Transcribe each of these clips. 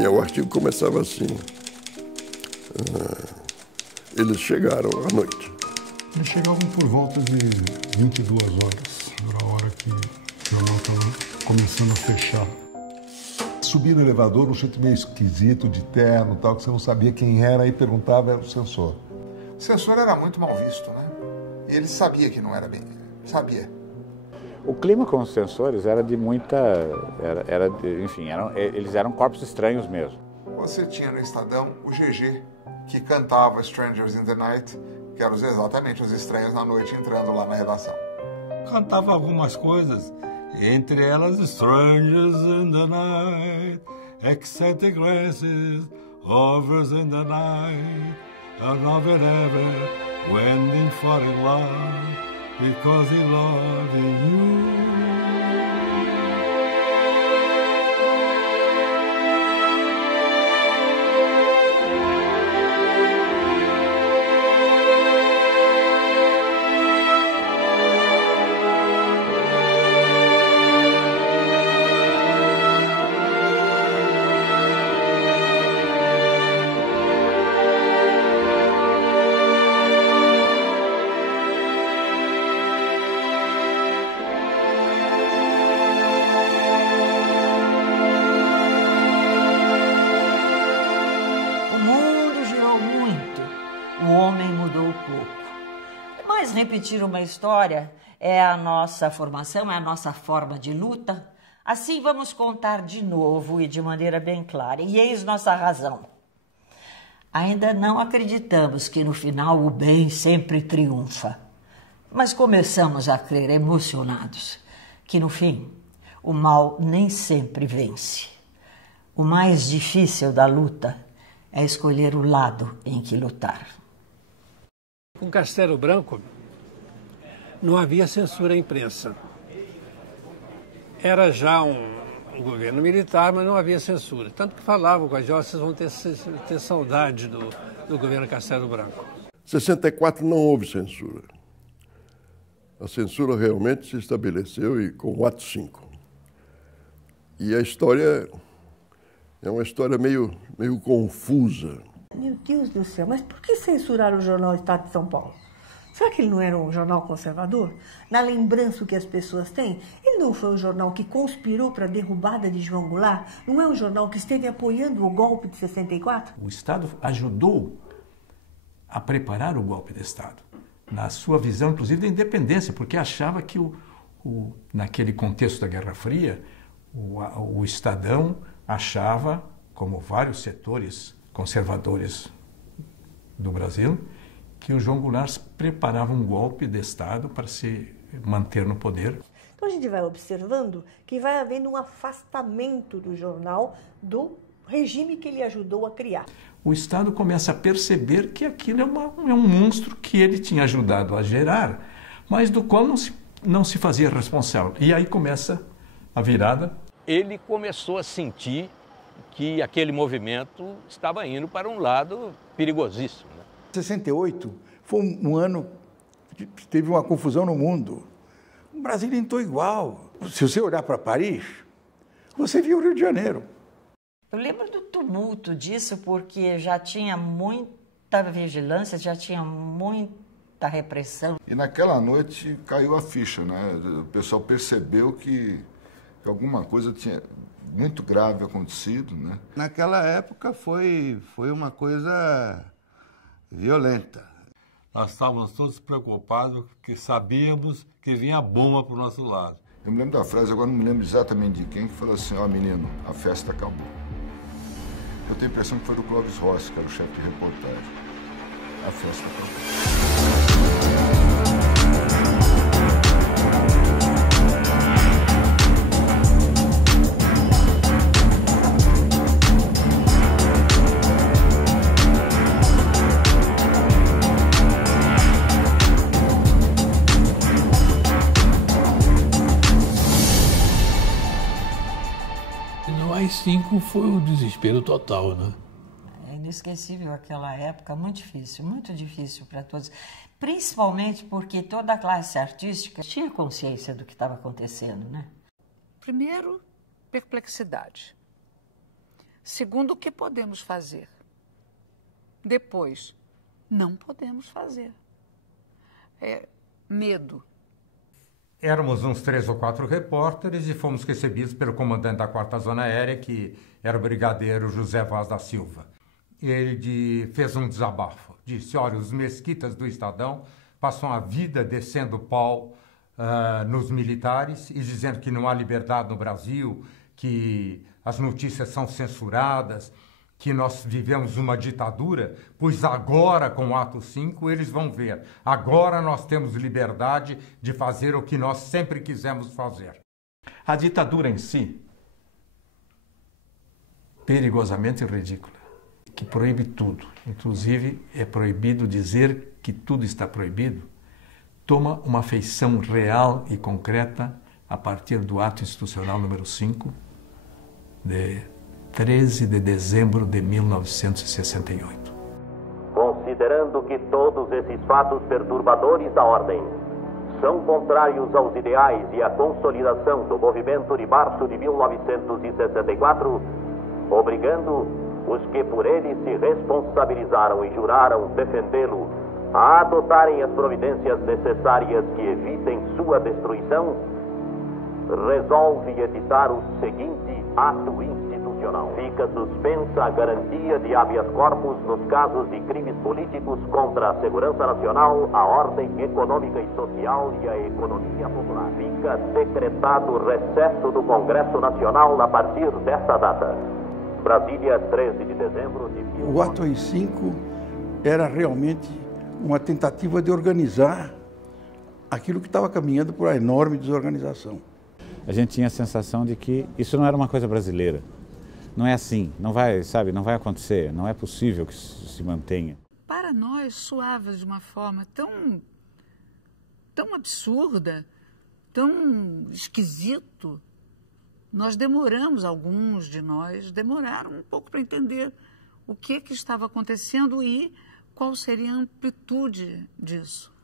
E o artigo começava assim. Eles chegaram à noite. Eles chegavam por volta de 22 horas. Era a hora que o jornal estava começando a fechar. Subia no elevador, um jeito meio esquisito, de terno, tal, que você não sabia quem era, e perguntava, era o censor. O censor era muito mal visto, né? E ele sabia que não era bem, sabia. O clima com os censores era de muita... enfim, eles eram corpos estranhos mesmo. Você tinha no Estadão o GG, que cantava Strangers in the Night, que eram exatamente os estranhos na noite entrando lá na redação. Cantava algumas coisas, entre elas Strangers in the Night, eccentric glances, lovers in the night, a lover ever went in for in love, because he loved you. Repetir uma história é a nossa formação, é a nossa forma de luta. Assim vamos contar de novo e de maneira bem clara. E eis nossa razão. Ainda não acreditamos que no final o bem sempre triunfa. Mas começamos a crer emocionados que no fim o mal nem sempre vence. O mais difícil da luta é escolher o lado em que lutar. Com Castelo Branco, não havia censura à imprensa. Era já um governo militar, mas não havia censura. Tanto que falavam com a gente, vocês vão ter saudade do governo Castelo Branco. Em 64 não houve censura. A censura realmente se estabeleceu com o ato 5. E a história é uma história meio confusa. Meu Deus do céu, mas por que censuraram o jornal Estado de São Paulo? Será que ele não era um jornal conservador? Na lembrança que as pessoas têm, ele não foi um jornal que conspirou para a derrubada de João Goulart? Não é um jornal que esteve apoiando o golpe de 64? O Estado ajudou a preparar o golpe de Estado, na sua visão, inclusive, da independência, porque achava que, naquele contexto da Guerra Fria, o Estadão achava, como vários setores conservadores do Brasil, que o João Goulart preparava um golpe de Estado para se manter no poder. Então a gente vai observando que vai havendo um afastamento do jornal do regime que ele ajudou a criar. O Estado começa a perceber que aquilo é um monstro que ele tinha ajudado a gerar, mas do qual não se fazia responsável. E aí começa a virada. Ele começou a sentir que aquele movimento estava indo para um lado perigosíssimo. 68 foi um ano que teve uma confusão no mundo. O Brasil entrou igual. Se você olhar para Paris, você viu o Rio de Janeiro. Eu lembro do tumulto disso porque já tinha muita vigilância, já tinha muita repressão. E naquela noite caiu a ficha, né? O pessoal percebeu que alguma coisa tinha muito grave acontecido, né? Naquela época foi uma coisa violenta. Nós estávamos todos preocupados porque sabíamos que vinha bomba para o nosso lado. Eu me lembro da frase, agora não me lembro exatamente de quem, que falou assim: ó, menino, a festa acabou. Eu tenho a impressão que foi do Clóvis Rossi, que era o chefe de reportagem. A festa acabou. AI-5 foi o desespero total, né? É inesquecível aquela época, muito difícil para todos. Principalmente porque toda a classe artística tinha consciência do que estava acontecendo, né? Primeiro, perplexidade. Segundo, o que podemos fazer? Depois, não podemos fazer. Medo. Éramos uns 3 ou 4 repórteres e fomos recebidos pelo comandante da 4ª Zona Aérea, que era o brigadeiro José Vaz da Silva. Ele fez um desabafo. Disse, olha, os mesquitas do Estadão passam a vida descendo pau nos militares e dizendo que não há liberdade no Brasil, que as notícias são censuradas, que nós vivemos uma ditadura, pois agora, com o ato 5, eles vão ver. Agora nós temos liberdade de fazer o que nós sempre quisemos fazer. A ditadura em si, perigosamente ridícula, que proíbe tudo. Inclusive, é proibido dizer que tudo está proibido, toma uma feição real e concreta a partir do ato institucional número 5, de 13 de dezembro de 1968. Considerando que todos esses fatos perturbadores da ordem são contrários aos ideais e à consolidação do movimento de março de 1964, obrigando os que por ele se responsabilizaram e juraram defendê-lo a adotarem as providências necessárias que evitem sua destruição, resolve editar o seguinte ato institucional. Fica suspensa a garantia de habeas corpus nos casos de crimes políticos contra a segurança nacional, a ordem econômica e social e a economia popular. Fica decretado o recesso do Congresso Nacional a partir desta data. Brasília, 13 de dezembro de 19... O ato AI-5 era realmente uma tentativa de organizar aquilo que estava caminhando por uma enorme desorganização. A gente tinha a sensação de que isso não era uma coisa brasileira. Não é assim, não vai, sabe, não vai acontecer, não é possível que isso se mantenha. Para nós soava de uma forma tão absurda, tão esquisito. Nós demoramos, alguns de nós demoraram um pouco para entender o que estava acontecendo e qual seria a amplitude disso.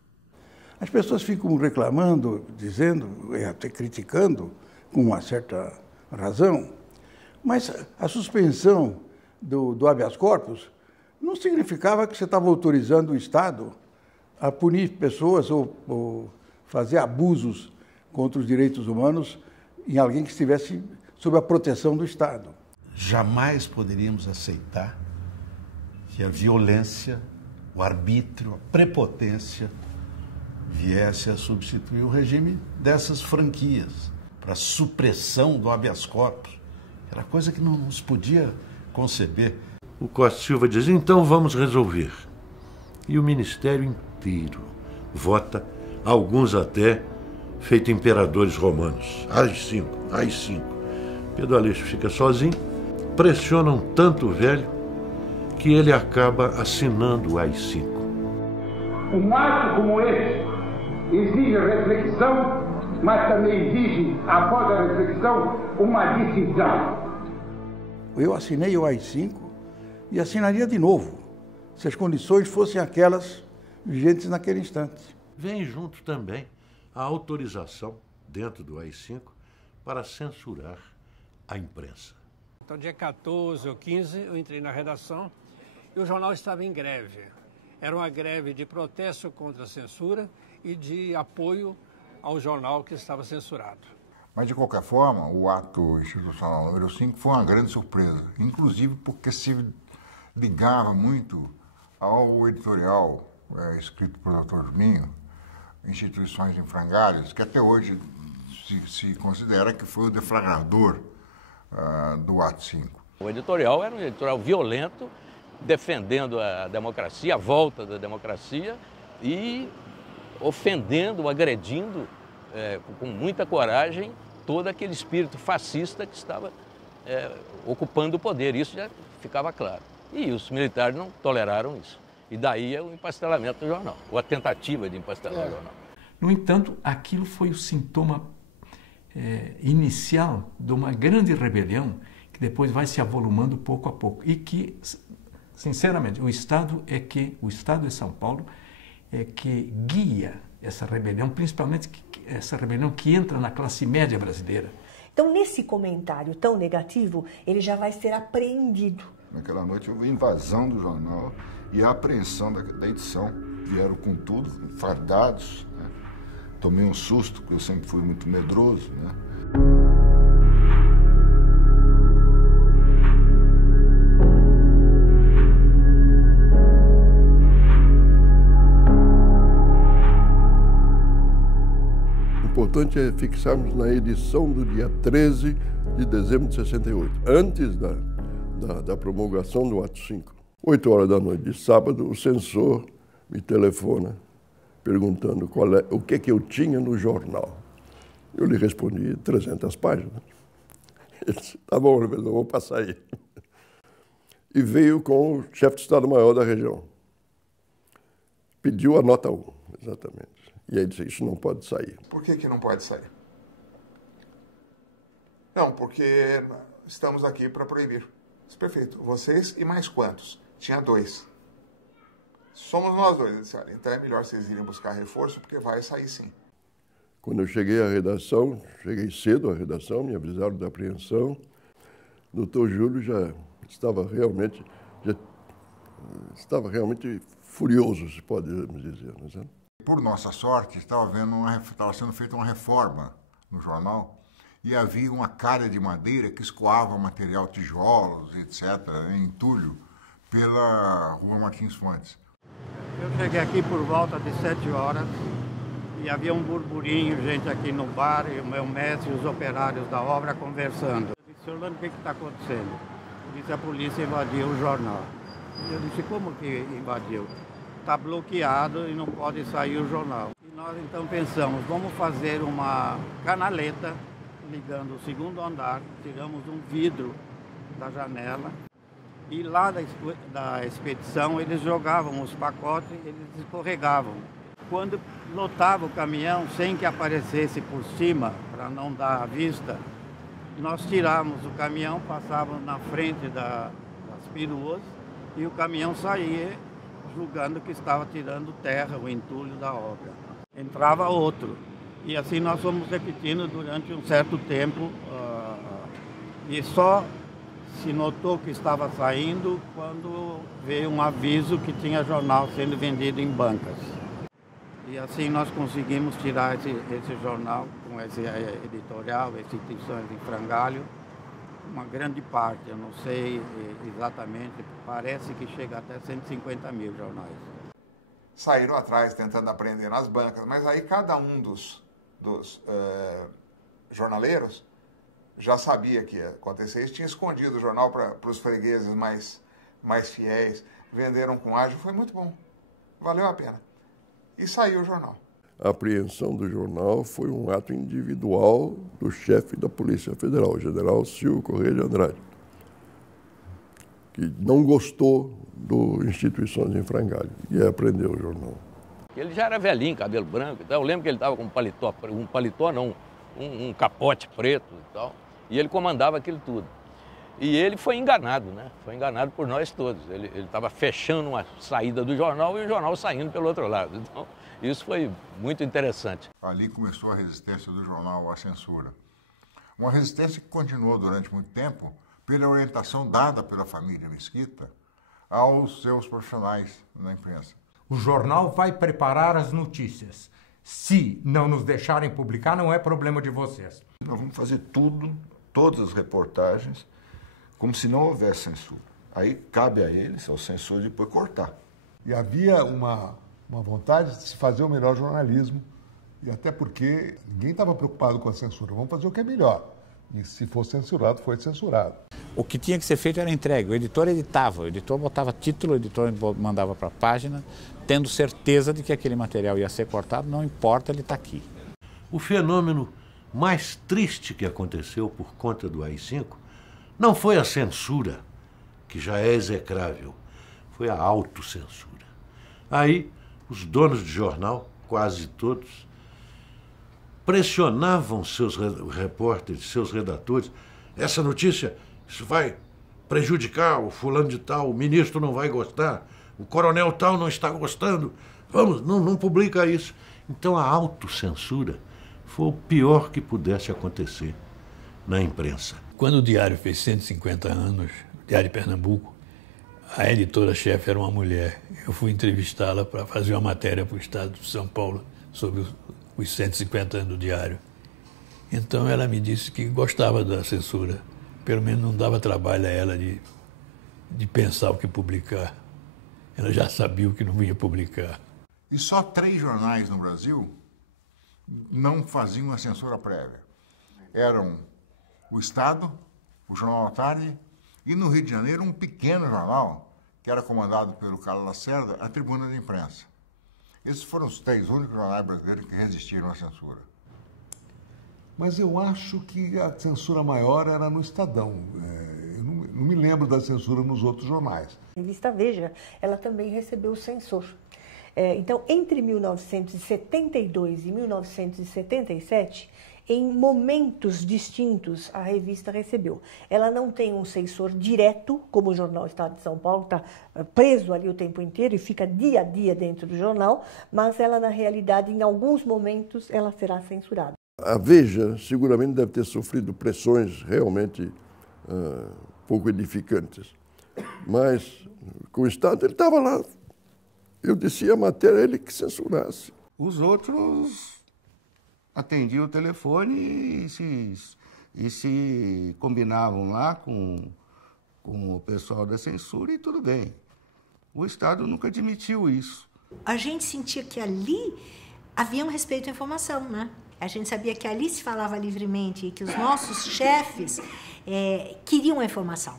As pessoas ficam reclamando, dizendo, até criticando, com uma certa razão, mas a suspensão do habeas corpus não significava que você estava autorizando o Estado a punir pessoas ou fazer abusos contra os direitos humanos em alguém que estivesse sob a proteção do Estado. Jamais poderíamos aceitar que a violência, o arbítrio, a prepotência viesse a substituir o regime dessas franquias para a supressão do habeas corpus. Era coisa que não se podia conceber. O Costa Silva diz, então vamos resolver. E o Ministério inteiro vota, alguns até feito imperadores romanos. AI-5, AI-5. Pedro Aleixo fica sozinho, pressionam tanto o velho que ele acaba assinando o AI-5. Um ato como esse exige reflexão, mas também exige, após a reflexão, uma decisão. Eu assinei o AI-5 e assinaria de novo, se as condições fossem aquelas vigentes naquele instante. Vem junto também a autorização, dentro do AI-5, para censurar a imprensa. Então, dia 14 ou 15, eu entrei na redação e o jornal estava em greve. Era uma greve de protesto contra a censura e de apoio ao jornal que estava censurado. Mas, de qualquer forma, o ato institucional número 5 foi uma grande surpresa, inclusive porque se ligava muito ao editorial escrito por Dr. Juninho, Instituições em Frangalhos, que até hoje se considera que foi o deflagrador do ato 5. O editorial era um editorial violento, defendendo a democracia, a volta da democracia e ofendendo, agredindo com muita coragem todo aquele espírito fascista que estava ocupando o poder. Isso já ficava claro. E os militares não toleraram isso. E daí o empastelamento do jornal, ou a tentativa de empastelar o jornal. No entanto, aquilo foi o sintoma inicial de uma grande rebelião que depois vai se avolumando pouco a pouco e que, sinceramente, o Estado de São Paulo é que guia essa rebelião, principalmente essa rebelião que entra na classe média brasileira. Então, nesse comentário tão negativo, ele já vai ser apreendido. Naquela noite houve invasão do jornal e a apreensão da edição. Vieram com tudo, fardados, né? Tomei um susto, porque eu sempre fui muito medroso, né? O importante é fixarmos na edição do dia 13 de dezembro de 68, antes da promulgação do ato 5. 8 horas da noite de sábado, o censor me telefona perguntando o que eu tinha no jornal. Eu lhe respondi 300 páginas. Ele disse, tá bom, eu vou passar aí. E veio com o chefe de Estado-Maior da região. Pediu a nota 1, exatamente. E aí disse, isso não pode sair. Por que não pode sair? Não, porque estamos aqui para proibir. Perfeito. Vocês e mais quantos? Tinha 2. Somos nós 2. Eu disse, olha, então é melhor vocês irem buscar reforço, porque vai sair sim. Quando eu cheguei à redação, cheguei cedo à redação, me avisaram da apreensão. O doutor Júlio já estava realmente furioso, se podemos dizer. Não é? Por nossa sorte, estava sendo feita uma reforma no jornal e havia uma calha de madeira que escoava material, tijolos, etc., entulho, pela Rua Martins Fontes. Eu cheguei aqui por volta de 7 horas e havia um burburinho, gente aqui no bar, e o meu mestre e os operários da obra conversando. Eu disse, Orlando, o que está acontecendo? Ele disse, a polícia invadiu o jornal. Eu disse, como que invadiu? Está bloqueado e não pode sair o jornal. E nós então pensamos, vamos fazer uma canaleta ligando o segundo andar, tiramos um vidro da janela e lá da expedição eles jogavam os pacotes, eles escorregavam. Quando lotava o caminhão, sem que aparecesse por cima, para não dar à vista, nós tirávamos o caminhão, passávamos na frente das peruas e o caminhão saía, julgando que estava tirando terra, o entulho da obra. Entrava outro. E assim nós fomos repetindo durante um certo tempo. E só se notou que estava saindo quando veio um aviso que tinha jornal sendo vendido em bancas. E assim nós conseguimos tirar esse jornal, com esse editorial, instituições em frangalho, uma grande parte, eu não sei exatamente, parece que chega até 150 mil jornais. Saíram atrás tentando apreender nas bancas, mas aí cada um dos jornaleiros já sabia que ia acontecer isso, tinha escondido o jornal para os fregueses mais fiéis, venderam com ágio, foi muito bom, valeu a pena. E saiu o jornal. A apreensão do jornal foi um ato individual do chefe da Polícia Federal, o general Silvio Correia de Andrade, que não gostou do Instituições em Frangalho e apreendeu o jornal. Ele já era velhinho, cabelo branco e tal. Eu lembro que ele estava com um capote preto e tal, e ele comandava aquilo tudo. E ele foi enganado, né? Foi enganado por nós todos. Ele estava fechando uma saída do jornal e o jornal saindo pelo outro lado. Então, isso foi muito interessante. Ali começou a resistência do jornal à censura. Uma resistência que continuou durante muito tempo pela orientação dada pela família Mesquita aos seus profissionais na imprensa. O jornal vai preparar as notícias. Se não nos deixarem publicar, não é problema de vocês. Nós vamos fazer tudo, todas as reportagens, como se não houvesse censura. Aí cabe a eles, ao censor, depois cortar. E havia uma vontade de se fazer o melhor jornalismo, e até porque ninguém estava preocupado com a censura. Vamos fazer o que é melhor. E se for censurado, foi censurado. O que tinha que ser feito era entregue. O editor editava, o editor botava título, o editor mandava para a página, tendo certeza de que aquele material ia ser cortado, não importa, ele está aqui. O fenômeno mais triste que aconteceu por conta do AI-5 não foi a censura, que já é execrável, foi a autocensura. Aí, os donos de jornal, quase todos, pressionavam seus repórteres, seus redatores. Essa notícia, isso vai prejudicar o fulano de tal, o ministro não vai gostar, o coronel tal não está gostando, vamos, não publica isso. Então a autocensura foi o pior que pudesse acontecer. na imprensa. Quando o Diário fez 150 anos, o Diário de Pernambuco, a editora-chefe era uma mulher. Eu fui entrevistá-la para fazer uma matéria para o Estado de São Paulo sobre os 150 anos do Diário. Então ela me disse que gostava da censura, pelo menos não dava trabalho a ela de pensar o que publicar. Ela já sabia o que não ia publicar. E só 3 jornais no Brasil não faziam a censura prévia. Eram o Estado, o Jornal da Tarde e, no Rio de Janeiro, um pequeno jornal que era comandado pelo Carlos Lacerda, a Tribuna de Imprensa. Esses foram os 3 únicos jornais brasileiros que resistiram à censura. Mas eu acho que a censura maior era no Estadão. Eu não me lembro da censura nos outros jornais. A revista Veja, ela também recebeu o censor. Então, entre 1972 e 1977, em momentos distintos, a revista recebeu. Ela não tem um censor direto, como o jornal Estado de São Paulo, está preso ali o tempo inteiro e fica dia a dia dentro do jornal, mas ela, na realidade, em alguns momentos, ela será censurada. A Veja seguramente deve ter sofrido pressões realmente pouco edificantes, mas com o Estado ele estava lá. Eu descia a matéria, ele que censurasse. Os outros atendiam o telefone e se combinavam lá com o pessoal da censura e tudo bem. O Estado nunca admitiu isso. A gente sentia que ali havia um respeito à informação, né? A gente sabia que ali se falava livremente e que os nossos chefes queriam a informação.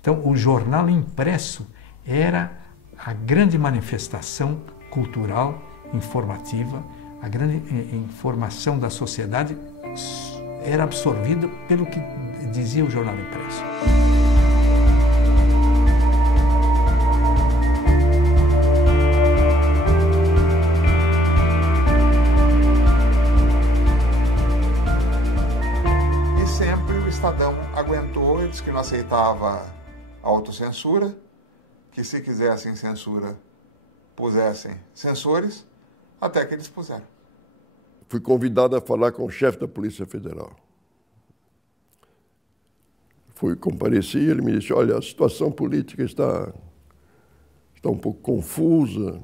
Então, o jornal impresso era a grande manifestação cultural, informativa, a grande informação da sociedade era absorvida pelo que dizia o jornal impresso. E sempre o Estadão aguentou, ele disse que não aceitava a autocensura, que se quisessem censura, pusessem censores, até que eles puseram. Fui convidado a falar com o chefe da Polícia Federal. Compareci e ele me disse, olha, a situação política está um pouco confusa.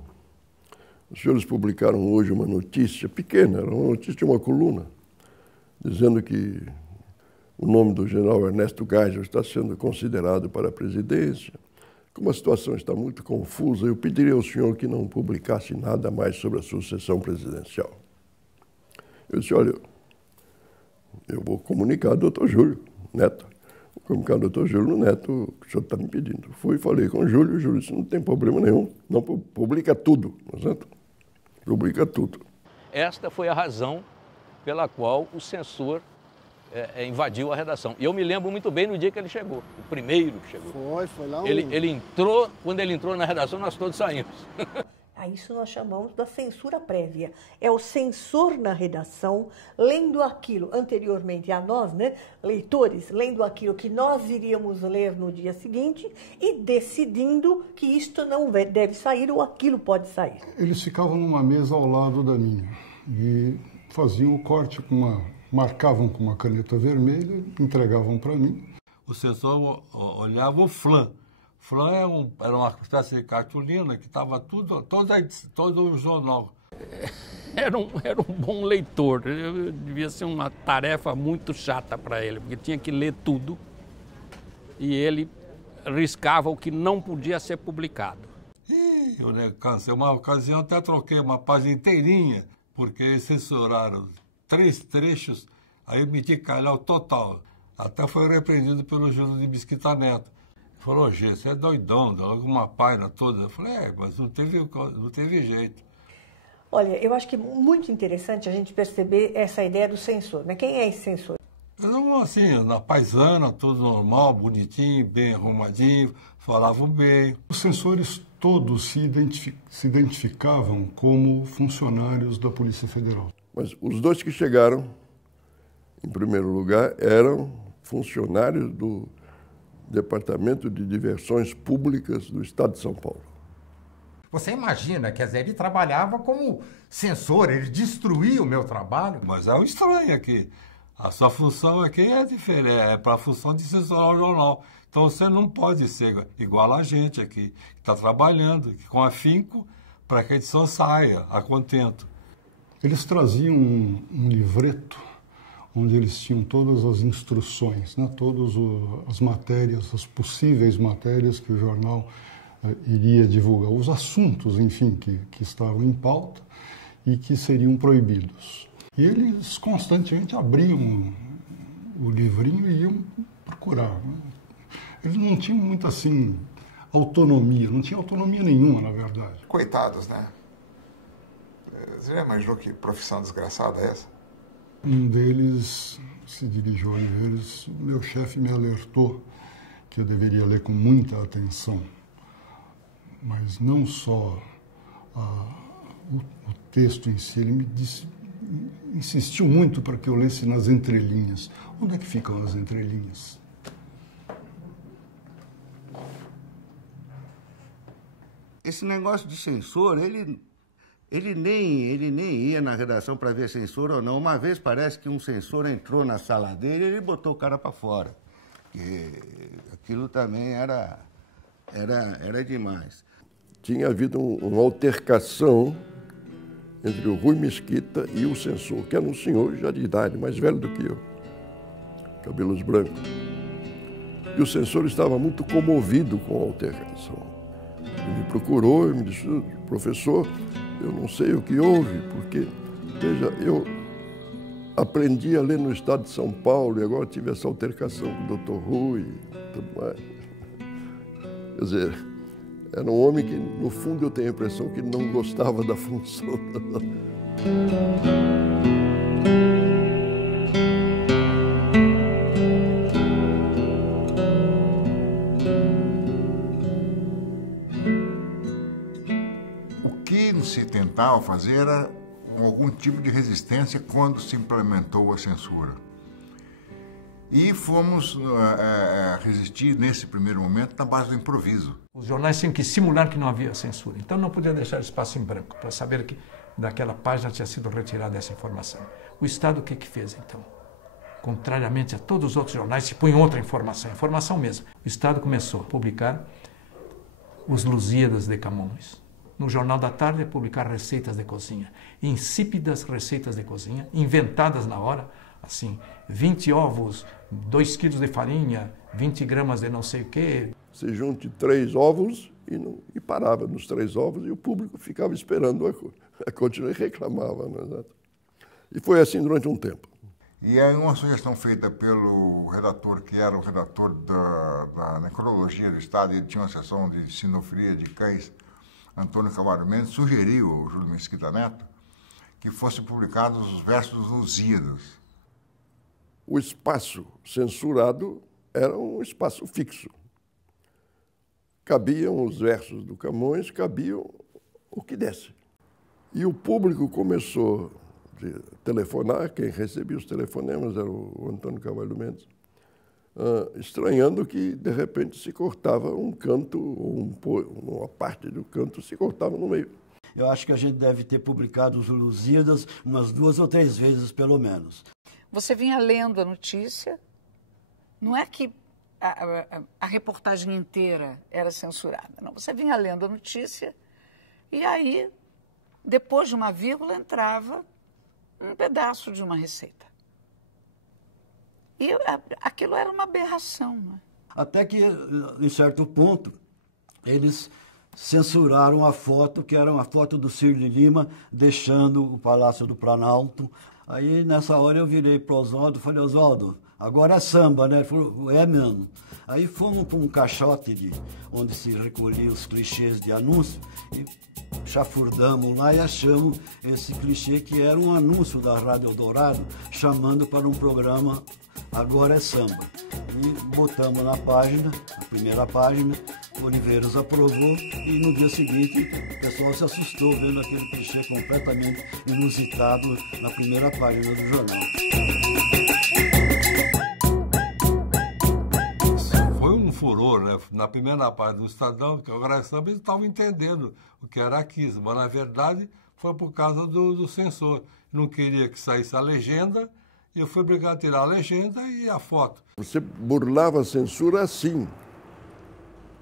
Os senhores publicaram hoje uma notícia pequena, era uma notícia de uma coluna, dizendo que o nome do general Ernesto Geisel está sendo considerado para a presidência. Como a situação está muito confusa, eu pediria ao senhor que não publicasse nada mais sobre a sucessão presidencial. Eu disse, olha, eu vou comunicar ao doutor Júlio Neto. Vou comunicar ao doutor Júlio Neto o que o senhor está me pedindo. Fui e falei com o Júlio disse, não tem problema nenhum, não publica tudo, não é certo? Publica tudo. Esta foi a razão pela qual o censor invadiu a redação. E eu me lembro muito bem no dia que ele chegou, o primeiro que chegou. Foi lá. Ele entrou, quando ele entrou na redação, nós todos saímos. A isso nós chamamos da censura prévia. É o censor na redação, lendo aquilo anteriormente a nós, né, leitores, lendo aquilo que nós iríamos ler no dia seguinte e decidindo que isto não deve sair ou aquilo pode sair. Eles ficavam numa mesa ao lado da minha e faziam o corte marcavam com uma caneta vermelha, entregavam para mim. O censor olhava o flan. Flan era uma espécie de cartolina que estava todo o jornal. Era um bom leitor. Devia ser uma tarefa muito chata para ele, porque tinha que ler tudo e ele riscava o que não podia ser publicado. Eu cansei. Uma ocasião até troquei uma página inteirinha, porque eles censuraram 3 trechos, aí eu meti calhau total. Até foi repreendido pelo Júlio de Mesquita Neto. Ele falou, Gê, você é doidão, dá uma página toda. Eu falei, mas não teve jeito. Olha, eu acho que é muito interessante a gente perceber essa ideia do censor, né? Quem é esse censor? Eram assim, na paisana, tudo normal, bonitinho, bem arrumadinho, falavam bem. Os censores todos se identificavam como funcionários da Polícia Federal. Mas os 2 que chegaram, em primeiro lugar, eram funcionários do Departamento de Diversões Públicas do Estado de São Paulo. Você imagina, quer dizer, ele trabalhava como censor, ele destruía o meu trabalho. Mas é um estranho aqui. A sua função aqui é diferente, é para a função de censurar o jornal. Então você não pode ser igual a gente aqui, que está trabalhando com afinco para que a edição saia a contento. Eles traziam um livreto onde eles tinham todas as instruções, né? Todas as matérias, as possíveis matérias que o jornal iria divulgar, os assuntos, enfim, que estavam em pauta e que seriam proibidos. E eles constantemente abriam o livrinho e iam procurar, né? Eles não tinham muito, assim, autonomia, não tinha autonomia nenhuma, na verdade. Coitados, né? Você já imaginou que profissão desgraçada é essa? Um deles se dirigiu a eles, meu chefe me alertou que eu deveria ler com muita atenção, mas não só o texto em si, ele me disse, insistiu muito para que eu lesse nas entrelinhas. Onde é que ficam as entrelinhas? Esse negócio de censor, ele nem ia na redação para ver censor ou não. Uma vez parece que um censor entrou na sala dele e ele botou o cara para fora. E aquilo também era demais. Tinha havido uma altercação entre o Rui Mesquita e o censor, que era um senhor já de idade, mais velho do que eu, cabelos brancos. E o censor estava muito comovido com a altercação. Ele me procurou e me disse, professor, eu não sei o que houve, porque, veja, eu aprendi a ler no estado de São Paulo e agora tive essa altercação com o Dr. Rui e tudo mais. Quer dizer, era um homem que, no fundo, eu tenho a impressão que não gostava da função. Se tentava fazer era algum tipo de resistência quando se implementou a censura. E fomos resistir nesse primeiro momento na base do improviso. Os jornais tinham que simular que não havia censura, então não podia deixar espaço em branco para saber que daquela página tinha sido retirada essa informação. O Estado o que fez então? Contrariamente a todos os outros jornais, se põe outra informação mesmo. O Estado começou a publicar os Lusíadas de Camões. No Jornal da Tarde, publicar receitas de cozinha, insípidas receitas de cozinha, inventadas na hora, assim, 20 ovos, 2 quilos de farinha, 20 gramas de não sei o quê. Se junte 3 ovos e parava nos 3 ovos e o público ficava esperando a continuar e reclamava. Né? E foi assim durante um tempo. E aí uma sugestão feita pelo redator, que era o redator da Necrologia do Estado, ele tinha uma seção de sinofilia de cães, Antônio Camargo Mendes, sugeriu ao Júlio Mesquita Neto que fossem publicados os versos dos Lusíadas. O espaço censurado era um espaço fixo. Cabiam os versos do Camões, cabiam o que desse. E o público começou a telefonar, quem recebia os telefonemas era o Antônio Camargo Mendes, estranhando que, de repente, se cortava um canto, uma parte do canto se cortava no meio. Eu acho que a gente deve ter publicado os Lusíadas umas 2 ou 3 vezes, pelo menos. Você vinha lendo a notícia, não é que a reportagem inteira era censurada, não. Você vinha lendo a notícia e aí, depois de uma vírgula, entrava um pedaço de uma receita. E aquilo era uma aberração. Né? Até que, em certo ponto, eles censuraram a foto, que era uma foto do Ciro de Lima, deixando o Palácio do Planalto. Aí, nessa hora, eu virei para o Oswaldo e falei, Oswaldo, agora é samba, né? Ele falou, é mesmo. Aí fomos para um caixote onde se recolhiam os clichês de anúncio e chafurdamos lá e achamos esse clichê que era um anúncio da Rádio Eldorado chamando para um programa Agora é Samba. E botamos na página, a primeira página, Oliveiras aprovou e no dia seguinte o pessoal se assustou vendo aquele clichê completamente inusitado na primeira página do jornal. Foi um furor, né? Na primeira página do Estadão, que agora é Samba, eles estavam entendendo o que era aquismo, mas na verdade foi por causa do censor. Não queria que saísse a legenda Eu fui obrigado a tirar a legenda e a foto. Você burlava a censura assim,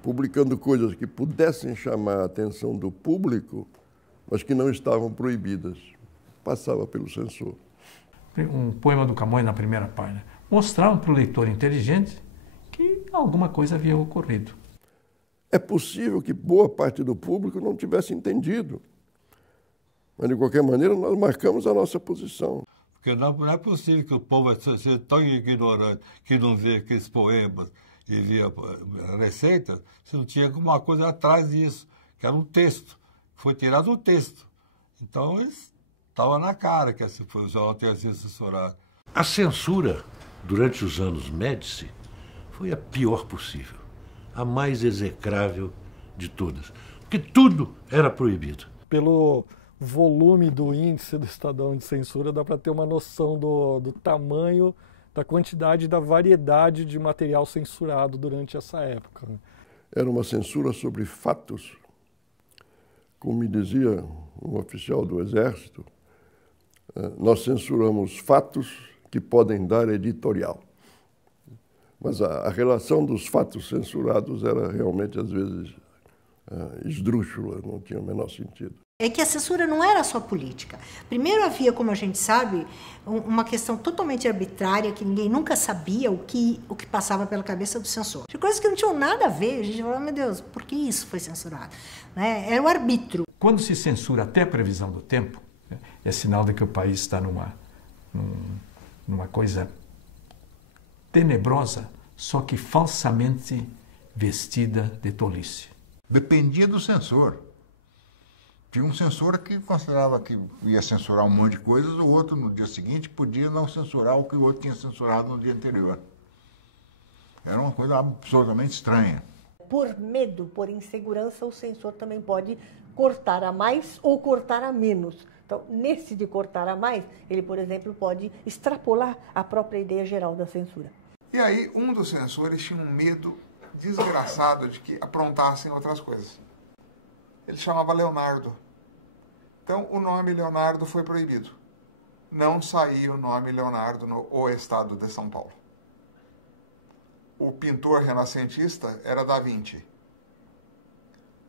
publicando coisas que pudessem chamar a atenção do público, mas que não estavam proibidas. Passava pelo censor. Um poema do Camões na primeira página. Mostrava para o leitor inteligente que alguma coisa havia ocorrido. É possível que boa parte do público não tivesse entendido. Mas, de qualquer maneira, nós marcamos a nossa posição. Porque não é possível que o povo seja tão ignorante que não vê aqueles poemas e via receitas, se não tinha alguma coisa atrás disso, que era um texto. Foi tirado o texto. Então, estava na cara que o jornal tinha sido censurado. A censura, durante os anos Médici, foi a pior possível, a mais execrável de todas, porque tudo era proibido. Pelo volume do índice do Estadão de censura, dá para ter uma noção do tamanho, da quantidade e da variedade de material censurado durante essa época. Era uma censura sobre fatos. Como me dizia um oficial do Exército, nós censuramos fatos que podem dar editorial. Mas a relação dos fatos censurados era realmente, às vezes, esdrúxula, não tinha o menor sentido. É que a censura não era só política. Primeiro havia, como a gente sabe, uma questão totalmente arbitrária, que ninguém nunca sabia o que passava pela cabeça do censor. De coisas que não tinham nada a ver. A gente falava, meu Deus, por que isso foi censurado? Né? Era o arbítrio. Quando se censura até a previsão do tempo, é sinal de que o país está numa coisa tenebrosa, só que falsamente vestida de tolice. Dependia do censor. Tinha um censor que considerava que ia censurar um monte de coisas, o outro, no dia seguinte, podia não censurar o que o outro tinha censurado no dia anterior. Era uma coisa absolutamente estranha. Por medo, por insegurança, o censor também pode cortar a mais ou cortar a menos. Então, nesse de cortar a mais, ele, por exemplo, pode extrapolar a própria ideia geral da censura. E aí, um dos censores tinha um medo desgraçado de que aprontassem outras coisas. Ele chamava Leonardo. Então, o nome Leonardo foi proibido. Não saía o nome Leonardo no O Estado de São Paulo. O pintor renascentista era Da Vinci.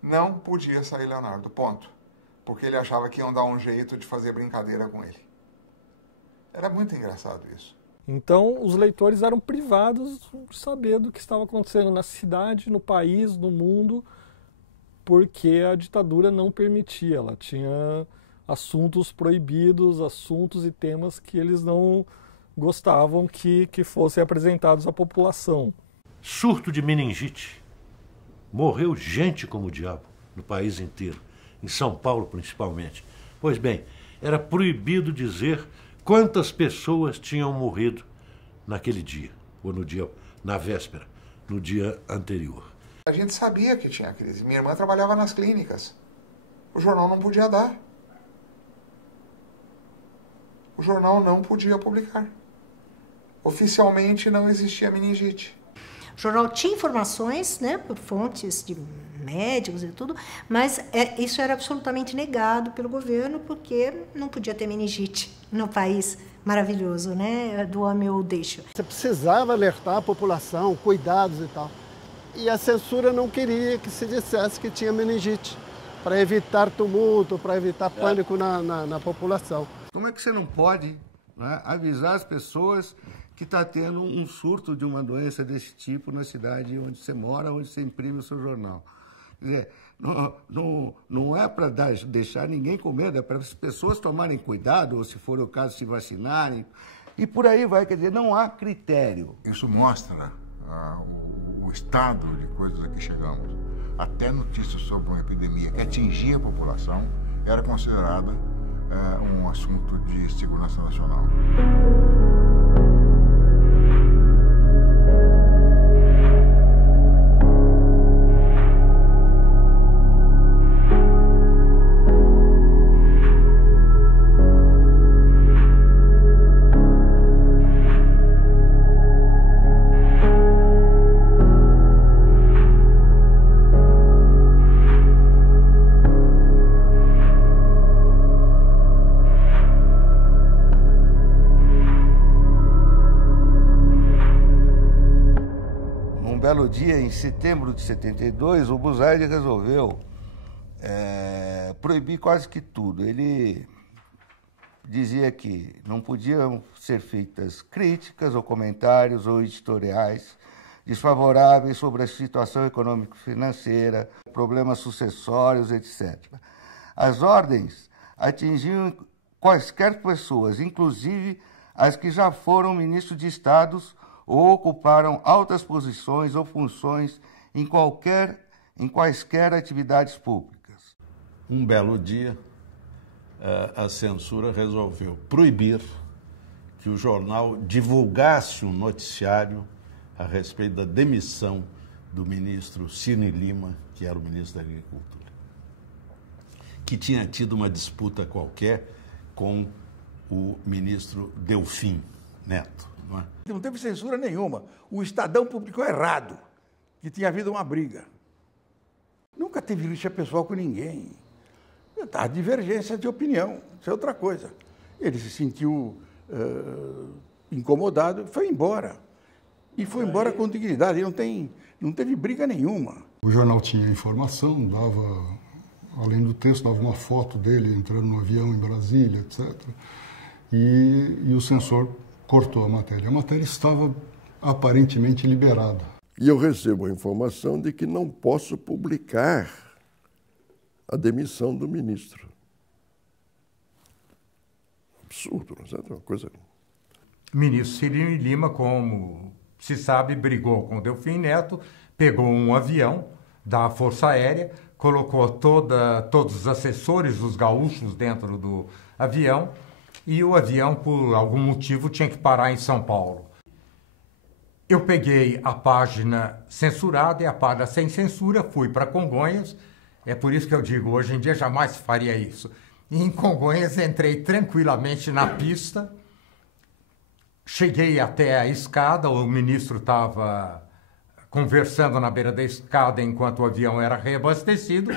Não podia sair Leonardo, ponto. Porque ele achava que iam dar um jeito de fazer brincadeira com ele. Era muito engraçado isso. Então, os leitores eram privados de saber do que estava acontecendo na cidade, no país, no mundo, porque a ditadura não permitia. Ela tinha assuntos proibidos, assuntos e temas que eles não gostavam que fossem apresentados à população. Surto de meningite. Morreu gente como o diabo no país inteiro, em São Paulo principalmente. Pois bem, era proibido dizer quantas pessoas tinham morrido naquele dia, ou no dia, na véspera, no dia anterior. A gente sabia que tinha crise. Minha irmã trabalhava nas clínicas. O jornal não podia dar. O jornal não podia publicar. Oficialmente não existia meningite. O jornal tinha informações, né, por fontes de médicos e tudo, mas isso era absolutamente negado pelo governo, porque não podia ter meningite no país maravilhoso, né, do ame ou deixa. Você precisava alertar a população, cuidados e tal. E a censura não queria que se dissesse que tinha meningite, para evitar tumulto, para evitar pânico na população. Como é que você não pode, né, avisar as pessoas que está tendo um surto de uma doença desse tipo na cidade onde você mora, onde você imprime o seu jornal? Quer dizer, não é para deixar ninguém com medo, é para as pessoas tomarem cuidado, ou se for o caso, se vacinarem. E por aí vai, quer dizer, não há critério. Isso mostra o estado de coisas a que chegamos. Até notícias sobre uma epidemia que atingia a população era considerada um assunto de segurança nacional. belo dia, em setembro de 72, o Buzaide resolveu proibir quase que tudo. Ele dizia que não podiam ser feitas críticas ou comentários ou editoriais desfavoráveis sobre a situação econômico-financeira, problemas sucessórios, etc. As ordens atingiam quaisquer pessoas, inclusive as que já foram ministros de estados ou ocuparam altas posições ou funções em quaisquer atividades públicas. Um belo dia, a censura resolveu proibir que o jornal divulgasse um noticiário a respeito da demissão do ministro Cirne Lima, que era o ministro da Agricultura, que tinha tido uma disputa qualquer com o ministro Delfim Neto. Não é? Não teve censura nenhuma. O Estadão publicou errado, que tinha havido uma briga. Nunca teve rixa pessoal com ninguém. Há divergência de opinião, isso é outra coisa. Ele se sentiu incomodado e foi embora. E foi embora com dignidade, não teve briga nenhuma. O jornal tinha informação, dava, além do texto, dava uma foto dele entrando no avião em Brasília, etc. E o censor cortou a matéria. A matéria estava aparentemente liberada. E eu recebo a informação de que não posso publicar a demissão do ministro. Absurdo, não é uma coisa... O ministro Cirne Lima, como se sabe, brigou com o Delfim Neto, pegou um avião da Força Aérea, colocou todos os assessores dos gaúchos dentro do avião e o avião, por algum motivo, tinha que parar em São Paulo. Eu peguei a página censurada e a página sem censura, fui para Congonhas. É por isso que eu digo, hoje em dia jamais faria isso. E em Congonhas entrei tranquilamente na pista, cheguei até a escada, o ministro estava conversando na beira da escada enquanto o avião era reabastecido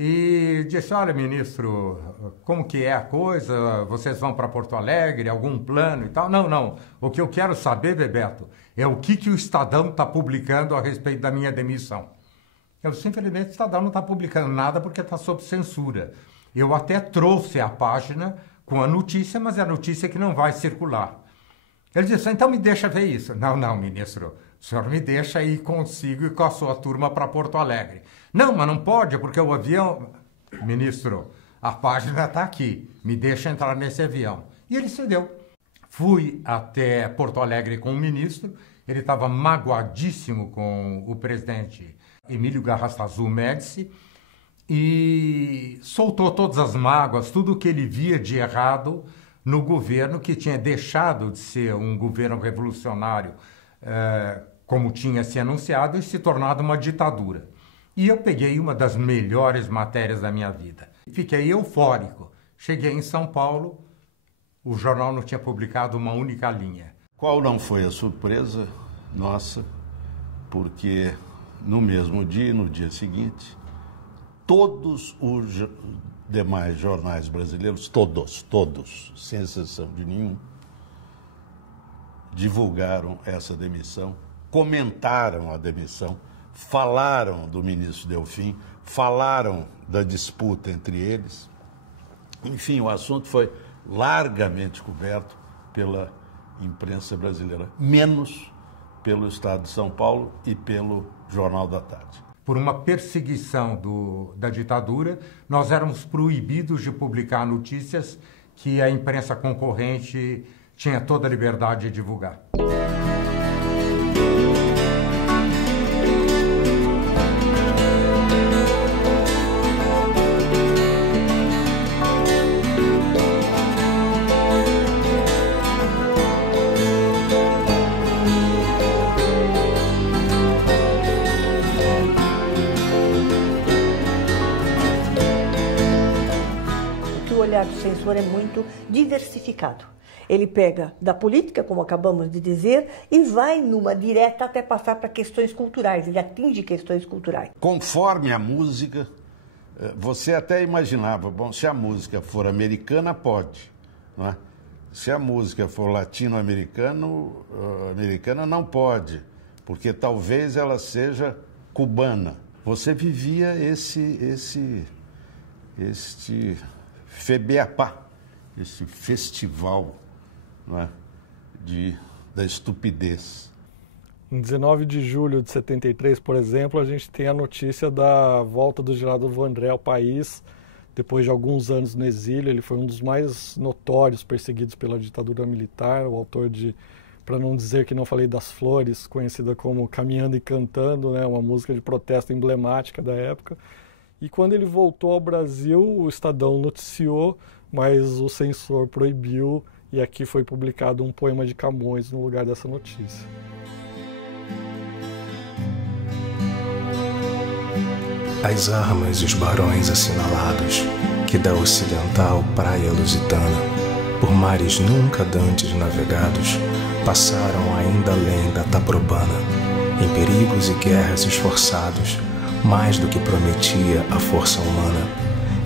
e disse, olha, ministro, como que é a coisa? Vocês vão para Porto Alegre, algum plano e tal? Não. O que eu quero saber, Bebeto, é o que o Estadão está publicando a respeito da minha demissão. Eu, simplesmente, o Estadão não está publicando nada porque está sob censura. Eu até trouxe a página com a notícia, mas é a notícia que não vai circular. Ele disse, então me deixa ver isso. Não, ministro, o senhor me deixa ir consigo e com a sua turma para Porto Alegre. Não, mas não pode, porque o avião... Ministro, a página está aqui, me deixa entrar nesse avião. E ele cedeu. Fui até Porto Alegre com o ministro, ele estava magoadíssimo com o presidente Emílio Garrastazu Médici e soltou todas as mágoas, tudo o que ele via de errado no governo, que tinha deixado de ser um governo revolucionário, como tinha se anunciado, e se tornado uma ditadura. E eu peguei uma das melhores matérias da minha vida. Fiquei eufórico. Cheguei em São Paulo, o jornal não tinha publicado uma única linha. Qual não foi a surpresa nossa, porque no mesmo dia, no dia seguinte, todos os demais jornais brasileiros, todos, sem exceção de nenhum, divulgaram essa demissão, comentaram a demissão, falaram do ministro Delfim, falaram da disputa entre eles. Enfim, o assunto foi largamente coberto pela imprensa brasileira, menos pelo Estado de São Paulo e pelo Jornal da Tarde. Por uma perseguição da ditadura, nós éramos proibidos de publicar notícias que a imprensa concorrente tinha toda a liberdade de divulgar. O olhar do censor é muito diversificado. Ele pega da política, como acabamos de dizer, e vai numa direta até passar para questões culturais. Ele atinge questões culturais. Conforme a música, você até imaginava, bom, se a música for americana, pode, não é? Se a música for latino-americana, não pode, porque talvez ela seja cubana. Você vivia este FEBEAPA, esse festival, não é, da estupidez. Em 19 de julho de 73, por exemplo, a gente tem a notícia da volta do Geraldo Vandré ao país, depois de alguns anos no exílio. Ele foi um dos mais notórios perseguidos pela ditadura militar, o autor de Para Não Dizer Que Não Falei das Flores, conhecida como Caminhando e Cantando, né, uma música de protesto emblemática da época. E quando ele voltou ao Brasil, o Estadão noticiou, mas o censor proibiu, e aqui foi publicado um poema de Camões no lugar dessa notícia. As armas e os barões assinalados, que da ocidental praia lusitana, por mares nunca dantes navegados, passaram ainda além da Taprobana, em perigos e guerras esforçados, mais do que prometia a força humana,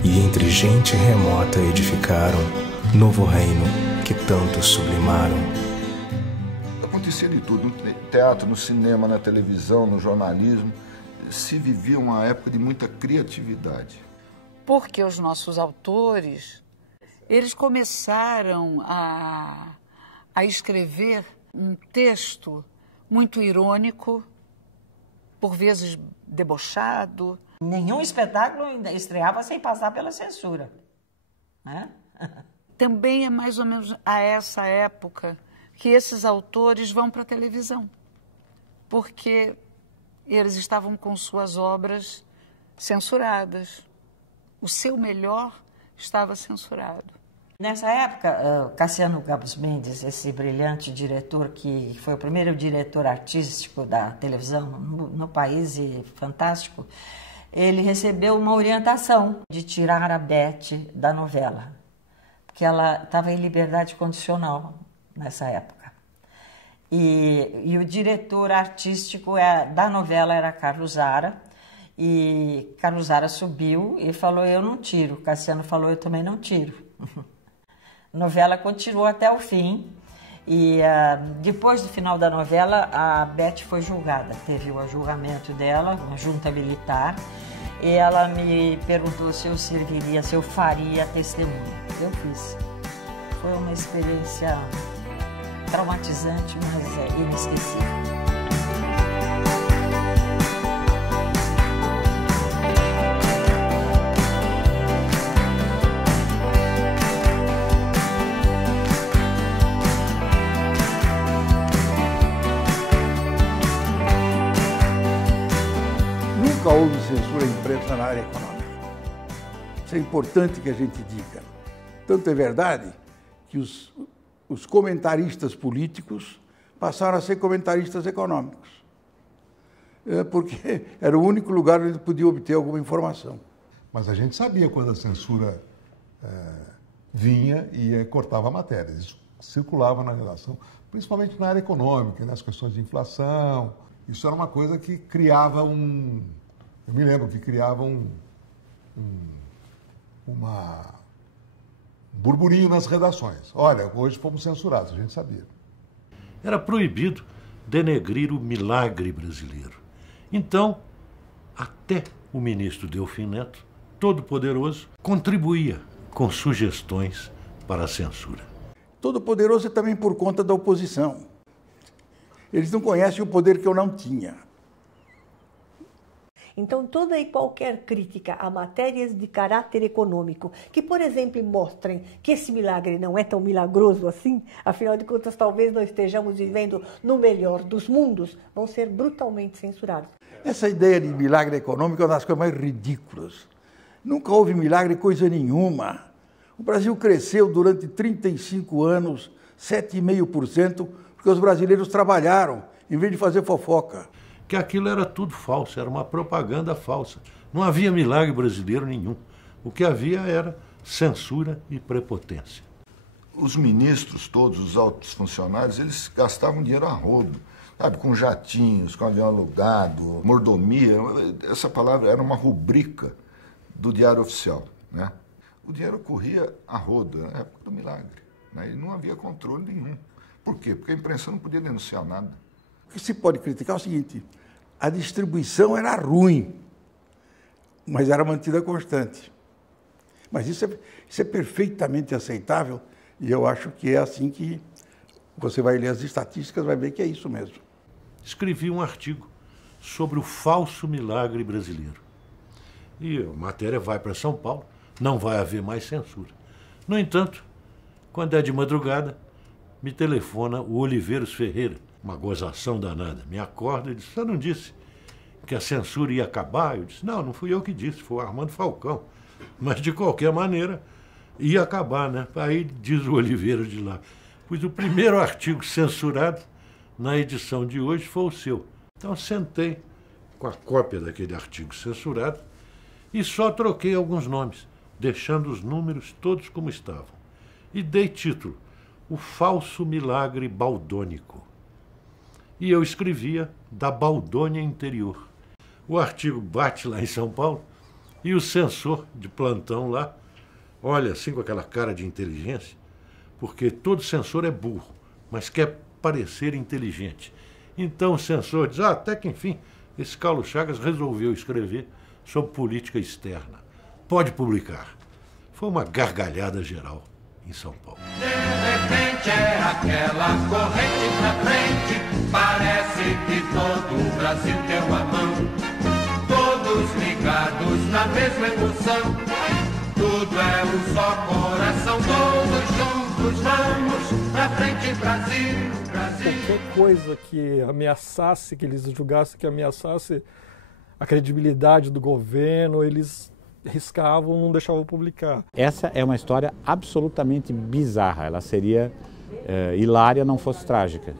e entre gente remota edificaram novo reino que tanto sublimaram. Acontecia de tudo, no teatro, no cinema, na televisão, no jornalismo. Se vivia uma época de muita criatividade. Porque os nossos autores, eles começaram a escrever um texto muito irônico, por vezes debochado. Nenhum espetáculo estreava sem passar pela censura, né? Também é mais ou menos a essa época que esses autores vão para a televisão, porque eles estavam com suas obras censuradas. O seu melhor estava censurado. Nessa época, Cassiano Gabos Mendes, esse brilhante diretor, que foi o primeiro diretor artístico da televisão no país e fantástico, ele recebeu uma orientação de tirar a Beth da novela, porque ela estava em liberdade condicional nessa época. E o diretor artístico da novela era Carlos Zara, e Carlos Zara subiu e falou, eu não tiro. Cassiano falou, eu também não tiro. A novela continuou até o fim, e depois do final da novela, a Beth foi julgada. Teve o julgamento dela, uma junta militar, e ela me perguntou se eu serviria, se eu faria testemunho. Eu fiz. Foi uma experiência traumatizante, mas inesquecível. Nunca houve censura impressa na área econômica. Isso é importante que a gente diga. Tanto é verdade que os comentaristas políticos passaram a ser comentaristas econômicos, porque era o único lugar onde podia obter alguma informação. Mas a gente sabia quando a censura vinha e cortava matérias. Isso circulava na redação, principalmente na área econômica, nas questões de inflação. Isso era uma coisa que criava eu me lembro que criava um burburinho nas redações. Olha, hoje fomos censurados, a gente sabia. Era proibido denegrir o milagre brasileiro. Então, até o ministro Delfim Neto, todo-poderoso, contribuía com sugestões para a censura. Todo-poderoso é também por conta da oposição. Eles não conhecem o poder que eu não tinha. Então, toda e qualquer crítica a matérias de caráter econômico, que, por exemplo, mostrem que esse milagre não é tão milagroso assim, afinal de contas, talvez não estejamos vivendo no melhor dos mundos, vão ser brutalmente censurados. Essa ideia de milagre econômico é uma das coisas mais ridículas. Nunca houve milagre coisa nenhuma. O Brasil cresceu durante 35 anos, 7,5%, porque os brasileiros trabalharam, em vez de fazer fofoca. Que aquilo era tudo falso, era uma propaganda falsa. Não havia milagre brasileiro nenhum. O que havia era censura e prepotência. Os ministros, todos os altos funcionários, eles gastavam dinheiro a rodo, sabe, com jatinhos, com avião alugado, mordomia. Essa palavra era uma rubrica do Diário Oficial, né? O dinheiro corria a rodo, na época do milagre, né? E não havia controle nenhum. Por quê? Porque a imprensa não podia denunciar nada. que se pode criticar é o seguinte, a distribuição era ruim, mas era mantida constante. Mas isso é perfeitamente aceitável e eu acho que é assim que você vai ler as estatísticas, vai ver que é isso mesmo. Escrevi um artigo sobre o falso milagre brasileiro. E a matéria vai para São Paulo, não vai haver mais censura. No entanto, quando é de madrugada, me telefona o Oliveiros Ferreira, uma gozação danada. Me acorda e diz, você não disse que a censura ia acabar? Eu disse, não fui eu que disse, foi o Armando Falcão. Mas, de qualquer maneira, ia acabar, né? Aí diz o Oliveiros de lá, pois o primeiro artigo censurado na edição de hoje foi o seu. Então, sentei com a cópia daquele artigo censurado e só troquei alguns nomes, deixando os números todos como estavam. E dei título, O Falso Milagre Baldônico. E eu escrevia da Baldônia interior. O artigo bate lá em São Paulo e o censor de plantão lá olha assim com aquela cara de inteligência, porque todo censor é burro, mas quer parecer inteligente. Então o censor diz, até que enfim, esse Carlos Chagas resolveu escrever sobre política externa. Pode publicar. Foi uma gargalhada geral em São Paulo. De repente é aquela corrente pra frente, parece que todo o Brasil deu a mão, todos ligados na mesma emoção, tudo é um só coração, todos juntos vamos pra frente, Brasil, Brasil. Qualquer coisa que ameaçasse, que eles julgassem que ameaçasse a credibilidade do governo, eles riscavam, não deixavam publicar. Essa é uma história absolutamente bizarra, ela seria hilária não fosse trágica.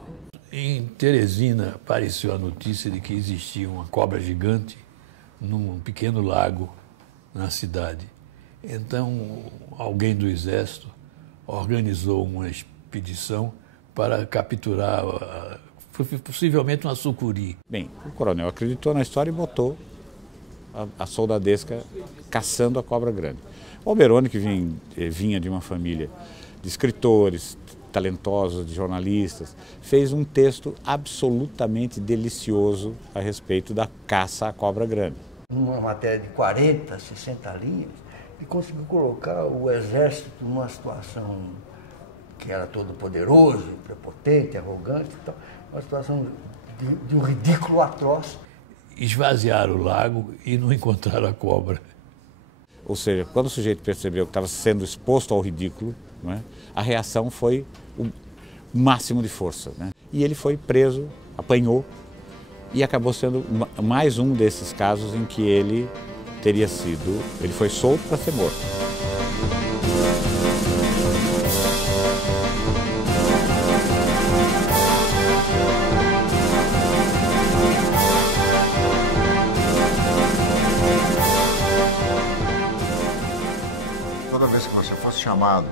Em Teresina apareceu a notícia de que existia uma cobra gigante num pequeno lago na cidade. Então, alguém do Exército organizou uma expedição para capturar, possivelmente uma sucuri. Bem, o coronel acreditou na história e botou a soldadesca caçando a cobra grande. O Alberoni, que vinha de uma família de escritores, talentosos, de jornalistas, fez um texto absolutamente delicioso a respeito da caça à cobra grande. Numa matéria de 40, 60 linhas, ele conseguiu colocar o Exército numa situação que era todo poderoso, prepotente, arrogante, então, uma situação de um ridículo atroz. Esvaziaram o lago e não encontraram a cobra. Ou seja, quando o sujeito percebeu que estava sendo exposto ao ridículo, não é, a reação foi o máximo de força, né? E ele foi preso, apanhou e acabou sendo mais um desses casos em que ele foi solto para ser morto. Toda vez que você fosse chamado,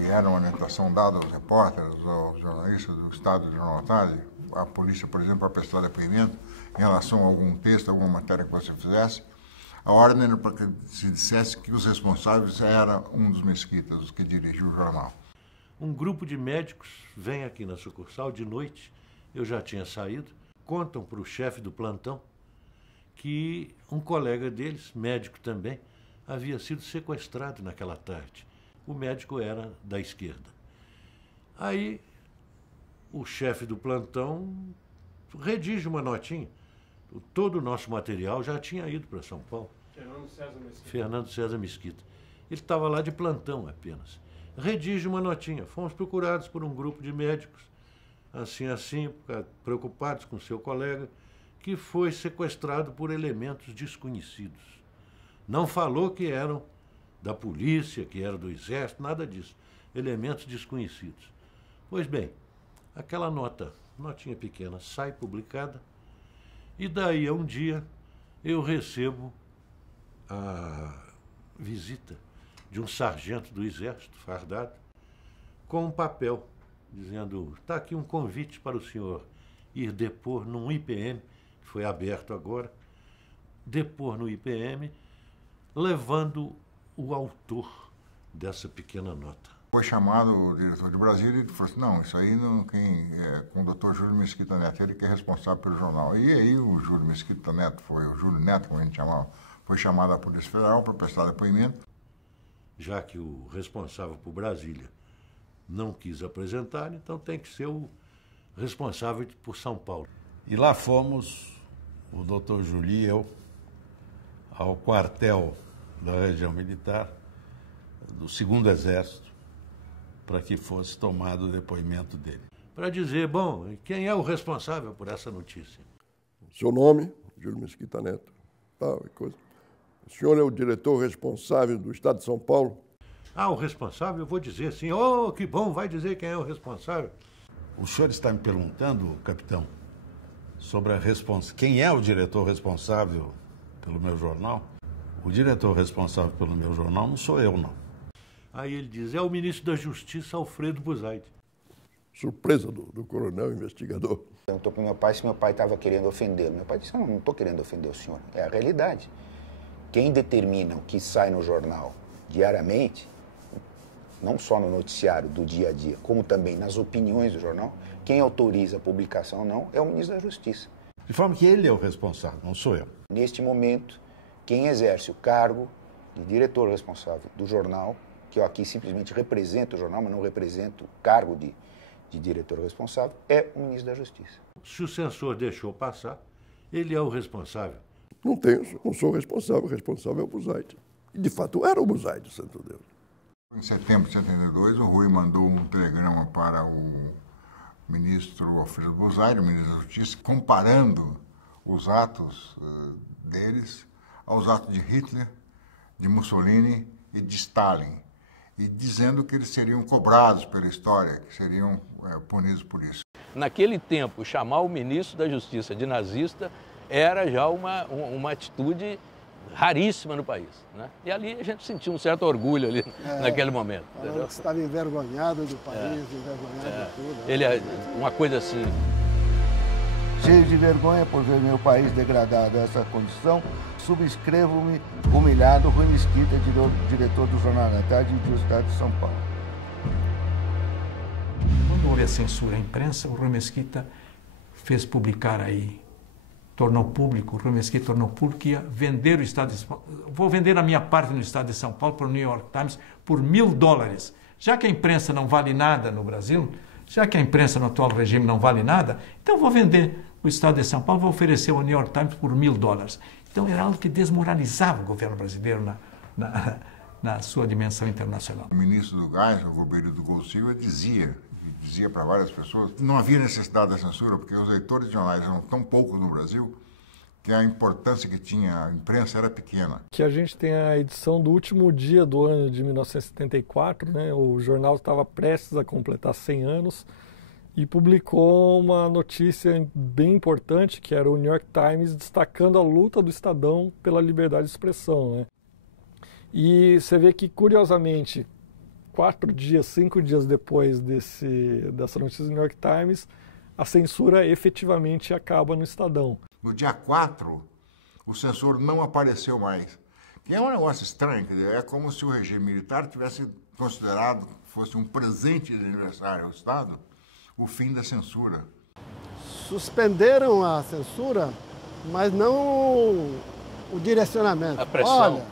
e era uma orientação dada aos repórteres, aos jornalistas do Estado de Jornal à Tarde, a polícia, por exemplo, para prestar depoimento em relação a algum texto, alguma matéria que você fizesse, a ordem era para que se dissesse que os responsáveis eram um dos mesquitas, os que dirigiam o jornal. Um grupo de médicos vem aqui na sucursal de noite, eu já tinha saído, contam para o chefe do plantão que um colega deles, médico também, havia sido sequestrado naquela tarde. O médico era da esquerda. Aí o chefe do plantão redige uma notinha. Todo o nosso material já tinha ido para São Paulo. Fernando César Mesquita. Ele estava lá de plantão apenas. Redige uma notinha. Fomos procurados por um grupo de médicos, assim, preocupados com seu colega, que foi sequestrado por elementos desconhecidos. Não falou que eram da polícia, que eram do Exército, nada disso. Elementos desconhecidos. Pois bem, aquela notinha pequena, sai publicada, e daí a um dia eu recebo a visita de um sargento do Exército, fardado, com um papel, dizendo, está aqui um convite para o senhor ir depor num IPM, que foi aberto agora, depor no IPM, levando o autor dessa pequena nota. Foi chamado o diretor de Brasília e falou assim, não, isso aí não, com o doutor Júlio Mesquita Neto, ele que é responsável pelo jornal. E aí o Júlio Mesquita Neto, o Júlio Neto, como a gente chamava, foi chamado à Polícia Federal para prestar depoimento. Já que o responsável por Brasília não quis apresentar, então tem que ser o responsável por São Paulo. E lá fomos, o doutor Júlio e eu, ao quartel da região militar do 2º Exército, para que fosse tomado o depoimento dele. Para dizer, bom, quem é o responsável por essa notícia? Seu nome, Júlio Mesquita Neto, tal e coisa. O senhor é o diretor responsável do Estado de São Paulo? Ah, o responsável? Eu vou dizer sim. Oh, que bom, vai dizer quem é o responsável. O senhor está me perguntando, capitão, sobre quem é o diretor responsável pelo meu jornal? O diretor responsável pelo meu jornal não sou eu, não. Aí ele diz, é o ministro da Justiça, Alfredo Buzaide. Surpresa do coronel investigador. Perguntou para o meu pai se meu pai estava querendo ofendê-lo. Meu pai disse, não estou querendo ofender o senhor, é a realidade. Quem determina o que sai no jornal diariamente, não só no noticiário do dia a dia, como também nas opiniões do jornal, quem autoriza a publicação ou não é o ministro da Justiça. De forma que ele é o responsável, não sou eu. Neste momento, quem exerce o cargo de diretor responsável do jornal, que eu aqui simplesmente represento o jornal, mas não represento o cargo de diretor responsável, é o ministro da Justiça. Se o censor deixou passar, ele é o responsável. Não sou responsável, o responsável é o Buzaide. E, de fato, era o Buzaide, santo Deus. Em setembro de 72, o Rui mandou um telegrama para o ministro Alfredo Buzaide, o ministro da Justiça, comparando os atos deles aos atos de Hitler, de Mussolini e de Stalin, e dizendo que eles seriam cobrados pela história, que seriam punidos por isso. Naquele tempo, chamar o ministro da Justiça de nazista era já uma atitude raríssima no país, né? E ali a gente sentiu um certo orgulho ali naquele momento. Falando que estava envergonhado do país, envergonhado de tudo. Ele é uma coisa assim. Cheio de vergonha por ver meu país degradado a essa condição, subscrevo-me humilhado Rui Mesquita, diretor do Jornal da Tarde do Estado de São Paulo. Quando houve a censura à imprensa, o Rui Mesquita fez publicar aí, tornou público, o Rui Mesquita tornou público que ia vender o Estado de São Paulo. Vou vender a minha parte no Estado de São Paulo para o New York Times por $1.000. Já que a imprensa não vale nada no Brasil, já que a imprensa no atual regime não vale nada, então vou vender o Estado de São Paulo, vou oferecer ao New York Times por $1.000. Então era algo que desmoralizava o governo brasileiro na sua dimensão internacional. O ministro do Gás, o Roberto do Gol Silva, dizia para várias pessoas que não havia necessidade da censura, porque os leitores de jornais eram tão poucos no Brasil que a importância que tinha a imprensa era pequena. Que a gente tem a edição do último dia do ano de 1974, né? O jornal estava prestes a completar 100 anos e publicou uma notícia bem importante, que era o New York Times destacando a luta do Estadão pela liberdade de expressão, né? E você vê que, curiosamente, 5 dias depois dessa notícia do New York Times, a censura efetivamente acaba no Estadão. No dia 4, o censor não apareceu mais. Que é um negócio estranho, quer dizer, é como se o regime militar tivesse considerado, fosse um presente de aniversário ao Estado, o fim da censura. Suspenderam a censura, mas não o direcionamento. A pressão.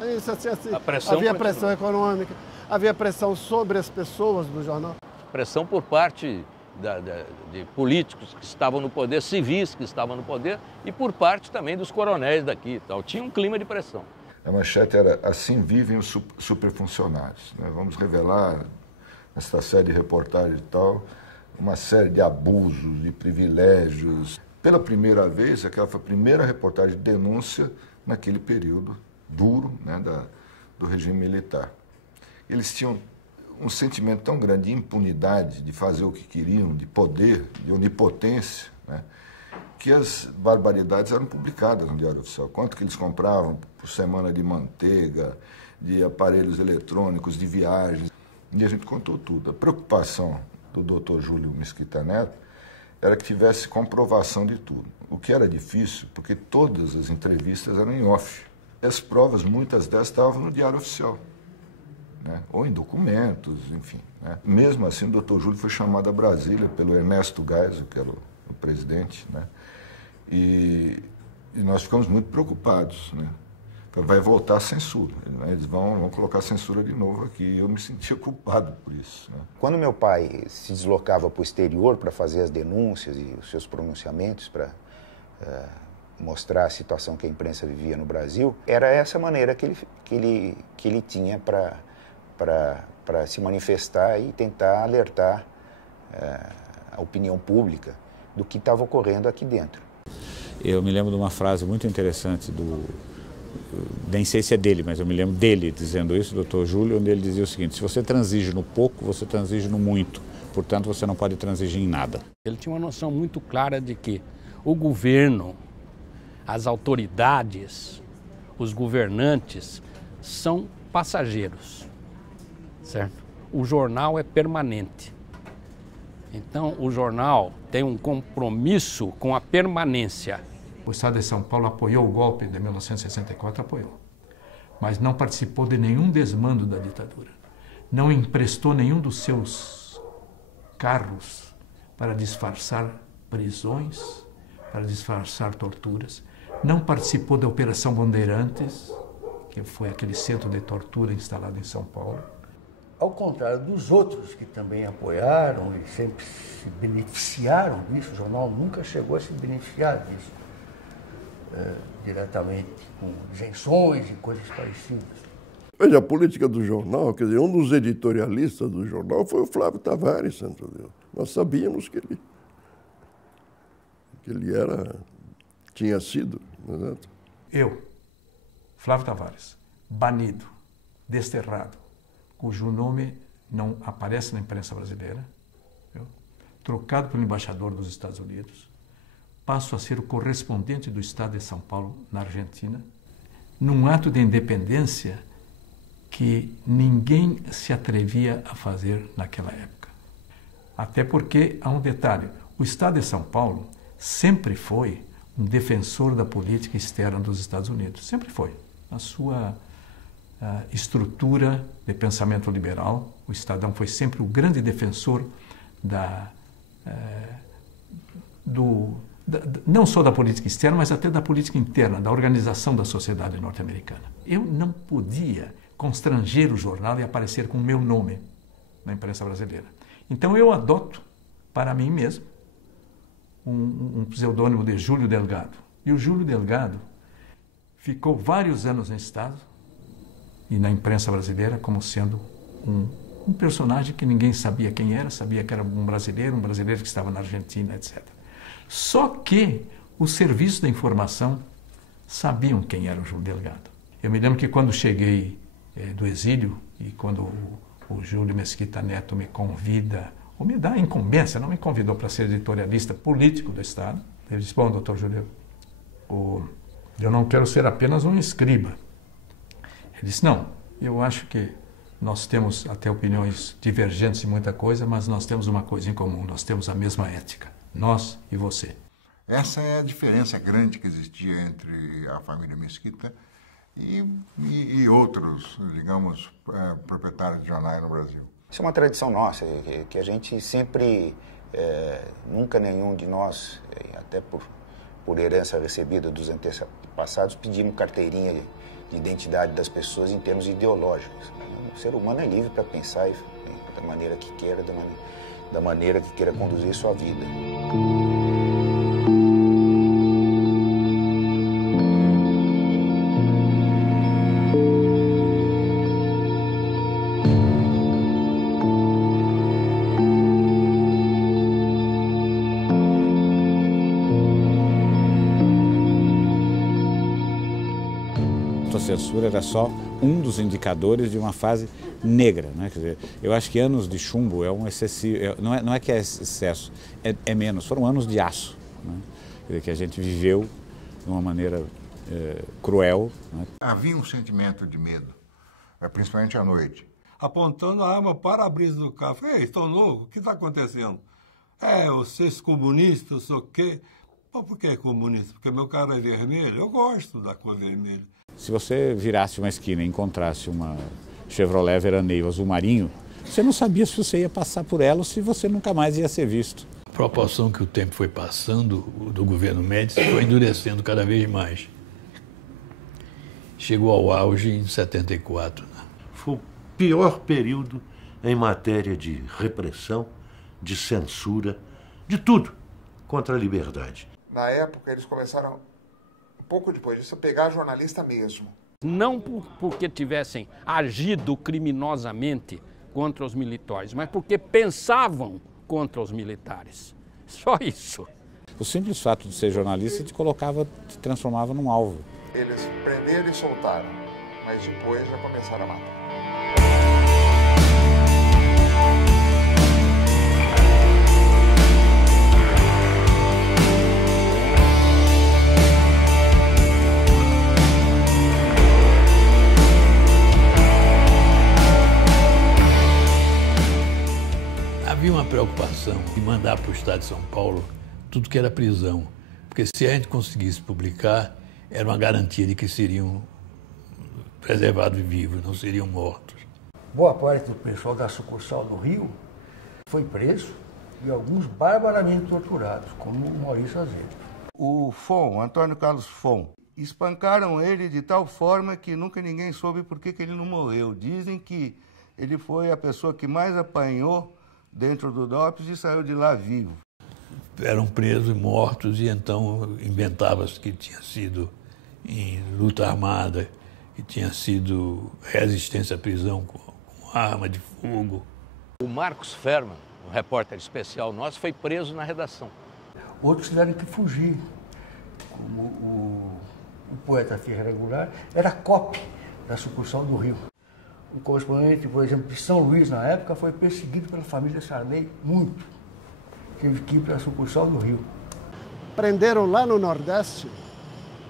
Olha, isso assim, a pressão havia continua. pressão econômica, havia pressão sobre as pessoas do jornal. Pressão por parte de políticos que estavam no poder, civis que estavam no poder, e por parte também dos coronéis daqui. Tal. Tinha um clima de pressão. A manchete era "Assim vivem os superfuncionários". Né? Vamos revelar, nesta série de reportagens e tal, uma série de abusos, de privilégios. Pela primeira vez, aquela foi a primeira reportagem de denúncia naquele período duro, né, do regime militar. Eles tinham um sentimento tão grande de impunidade, de fazer o que queriam, de poder, de onipotência, né, que as barbaridades eram publicadas no Diário Oficial. Quanto que eles compravam por semana de manteiga, de aparelhos eletrônicos, de viagens. E a gente contou tudo. A preocupação do Dr. Júlio Mesquita Neto era que tivesse comprovação de tudo. O que era difícil, porque todas as entrevistas eram em off. As provas, muitas delas, estavam no Diário Oficial. né? Ou em documentos, enfim. Né? Mesmo assim, o doutor Júlio foi chamado a Brasília pelo Ernesto Geisel, que era o presidente, né? E nós ficamos muito preocupados, né? Vai voltar a censura, né? Eles vão colocar a censura de novo aqui, e eu me sentia culpado por isso. Né? Quando meu pai se deslocava para o exterior para fazer as denúncias e os seus pronunciamentos para mostrar a situação que a imprensa vivia no Brasil, era essa maneira que ele tinha para se manifestar e tentar alertar a opinião pública do que estava ocorrendo aqui dentro. Eu me lembro de uma frase muito interessante nem sei se é dele, mas eu me lembro dele dizendo isso, doutor Júlio, onde ele dizia o seguinte: se você transige no pouco, você transige no muito, portanto você não pode transigir em nada. Ele tinha uma noção muito clara de que o governo, as autoridades, os governantes são passageiros, certo? O jornal é permanente. Então o jornal tem um compromisso com a permanência. O Estado de São Paulo apoiou o golpe de 1964, apoiou, mas não participou de nenhum desmando da ditadura. Não emprestou nenhum dos seus carros para disfarçar prisões, para disfarçar torturas. Não participou da Operação Bandeirantes, que foi aquele centro de tortura instalado em São Paulo. Ao contrário dos outros que também apoiaram e sempre se beneficiaram disso, o jornal nunca chegou a se beneficiar disso. Diretamente com isenções e coisas parecidas. Veja, a política do jornal, quer dizer, um dos editorialistas do jornal foi o Flávio Tavares, santo Deus. Nós sabíamos que ele tinha sido, né? Eu, Flávio Tavares, banido, desterrado, cujo nome não aparece na imprensa brasileira, trocado pelo embaixador dos Estados Unidos, passo a ser o correspondente do Estado de São Paulo na Argentina, num ato de independência que ninguém se atrevia a fazer naquela época. Até porque, há um detalhe, o Estado de São Paulo sempre foi um defensor da política externa dos Estados Unidos, sempre foi. Na sua estrutura de pensamento liberal, o Estadão foi sempre o grande defensor não só da política externa, mas até da política interna, da organização da sociedade norte-americana. Eu não podia constranger o jornal e aparecer com o meu nome na imprensa brasileira. Então eu adoto para mim mesmo um pseudônimo de Júlio Delgado. E o Júlio Delgado ficou vários anos no Estado e na imprensa brasileira como sendo um personagem que ninguém sabia quem era, sabia que era um brasileiro que estava na Argentina, etc. Só que os serviços da informação sabiam quem era o Júlio Delgado. Eu me lembro que quando cheguei do exílio e quando o Júlio Mesquita Neto me convida, ou me dá a incumbência, não me convidou para ser editorialista político do Estado, ele disse: bom, doutor Júlio, eu não quero ser apenas um escriba. Ele disse: não, eu acho que nós temos até opiniões divergentes em muita coisa, mas nós temos uma coisa em comum, nós temos a mesma ética. Nós e você. Essa é a diferença grande que existia entre a família Mesquita e outros, digamos, proprietários de jornais no Brasil. Isso é uma tradição nossa, que a gente sempre, nunca nenhum de nós, até por herança recebida dos antepassados, pedimos carteirinha de identidade das pessoas em termos ideológicos. O ser humano é livre para pensar da maneira que queira, da maneira que queira conduzir sua vida. A censura era só um dos indicadores de uma fase negra, né? Quer dizer, eu acho que anos de chumbo é um excessivo, não é que é excesso, é menos, foram anos de aço, né? Quer dizer, que a gente viveu de uma maneira cruel, né? Havia um sentimento de medo, principalmente à noite. Apontando a arma para a brisa do carro. Ei, estou louco, o que está acontecendo? Vocês comunistas, eu sou o quê? Pô, por que comunista? Porque meu carro é vermelho? Eu gosto da cor vermelha. Se você virasse uma esquina e encontrasse uma Chevrolet veraneio azul marinho, você não sabia se você ia passar por ela ou se você nunca mais ia ser visto. A proporção que o tempo foi passando do governo Médici foi endurecendo cada vez mais. Chegou ao auge em 74. Foi o pior período em matéria de repressão, de censura, de tudo contra a liberdade. Na época, eles começaram, um pouco depois disso, a pegar jornalista mesmo. Não porque tivessem agido criminosamente contra os militares, mas porque pensavam contra os militares. Só isso. O simples fato de ser jornalista te transformava num alvo. Eles prenderam e soltaram, mas depois já começaram a matar. Havia uma preocupação de mandar para o estado de São Paulo tudo que era prisão, porque se a gente conseguisse publicar, era uma garantia de que seriam preservados vivos, não seriam mortos. Boa parte do pessoal da sucursal do Rio foi preso e alguns barbaramente torturados, como o Maurício Azevedo. O Fon, Antônio Carlos Fon, espancaram ele de tal forma que nunca ninguém soube por que ele não morreu. Dizem que ele foi a pessoa que mais apanhou dentro do DOPS e saiu de lá vivo. Eram presos e mortos e então inventava-se que tinha sido em luta armada, que tinha sido resistência à prisão com arma de fogo. O Marcos Ferman, um repórter especial nosso, foi preso na redação. Outros tiveram que fugir, como o poeta Ferreira Goulart era copy da sucursal do Rio. Um correspondente, por exemplo, de São Luís, na época, foi perseguido pela família Sarney muito. Teve que ir para a sucursal do Rio. Prenderam lá no Nordeste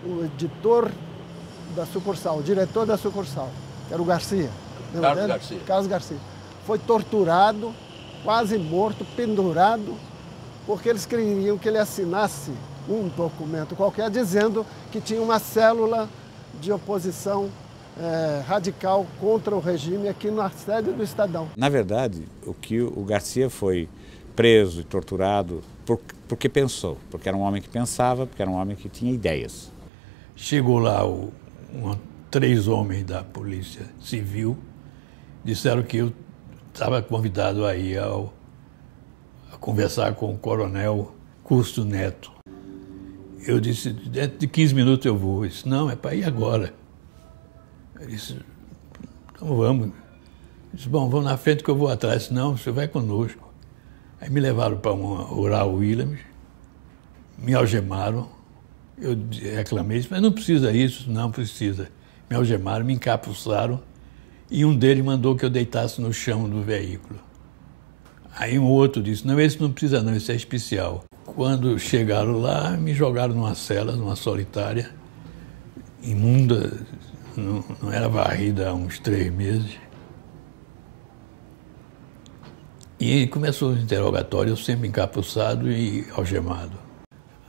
o editor da sucursal, o diretor da sucursal, que era o Garcia. Carlos Garcia. Carlos Garcia. Foi torturado, quase morto, pendurado, porque eles queriam que ele assinasse um documento qualquer dizendo que tinha uma célula de oposição radical contra o regime aqui na sede do Estadão. Na verdade, o Garcia foi preso e torturado porque pensou, porque era um homem que pensava, porque era um homem que tinha ideias. Chegou lá 3 homens da Polícia Civil, disseram que eu estava convidado a ir a conversar com o coronel Custo Neto. Eu disse, dentro de 15 minutos eu vou. Ele disse, não, é para ir agora. Eu disse, então vamos. Eu disse, bom, vamos na frente que eu vou atrás. Não, você vai conosco. Aí me levaram para uma Rural Williams, me algemaram. Eu reclamei, mas não precisa isso, não precisa. Me algemaram, me encapuçaram e um deles mandou que eu deitasse no chão do veículo. Aí um outro disse, não, esse não precisa não, esse é especial. Quando chegaram lá, me jogaram numa cela, numa solitária, imunda, não era varrida há uns 3 meses. E começou o interrogatório, eu sempre encapuçado e algemado.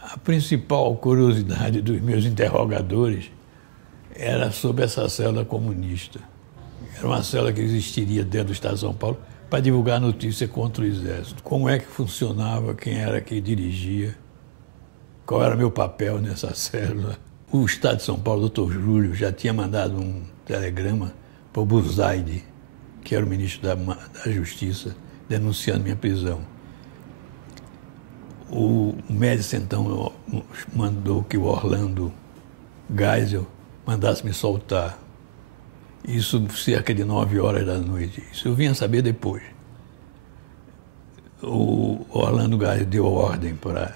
A principal curiosidade dos meus interrogadores era sobre essa célula comunista. Era uma célula que existiria dentro do Estado de São Paulo para divulgar notícia contra o Exército. Como é que funcionava, quem era que dirigia, qual era meu papel nessa célula. O Estado de São Paulo, o doutor Júlio, já tinha mandado um telegrama para o Buzaide, que era o ministro da Justiça, denunciando minha prisão. O Médici, então, mandou que o Orlando Geisel mandasse me soltar. Isso cerca de 9 horas da noite. Isso eu vinha saber depois. O Orlando Geisel deu ordem para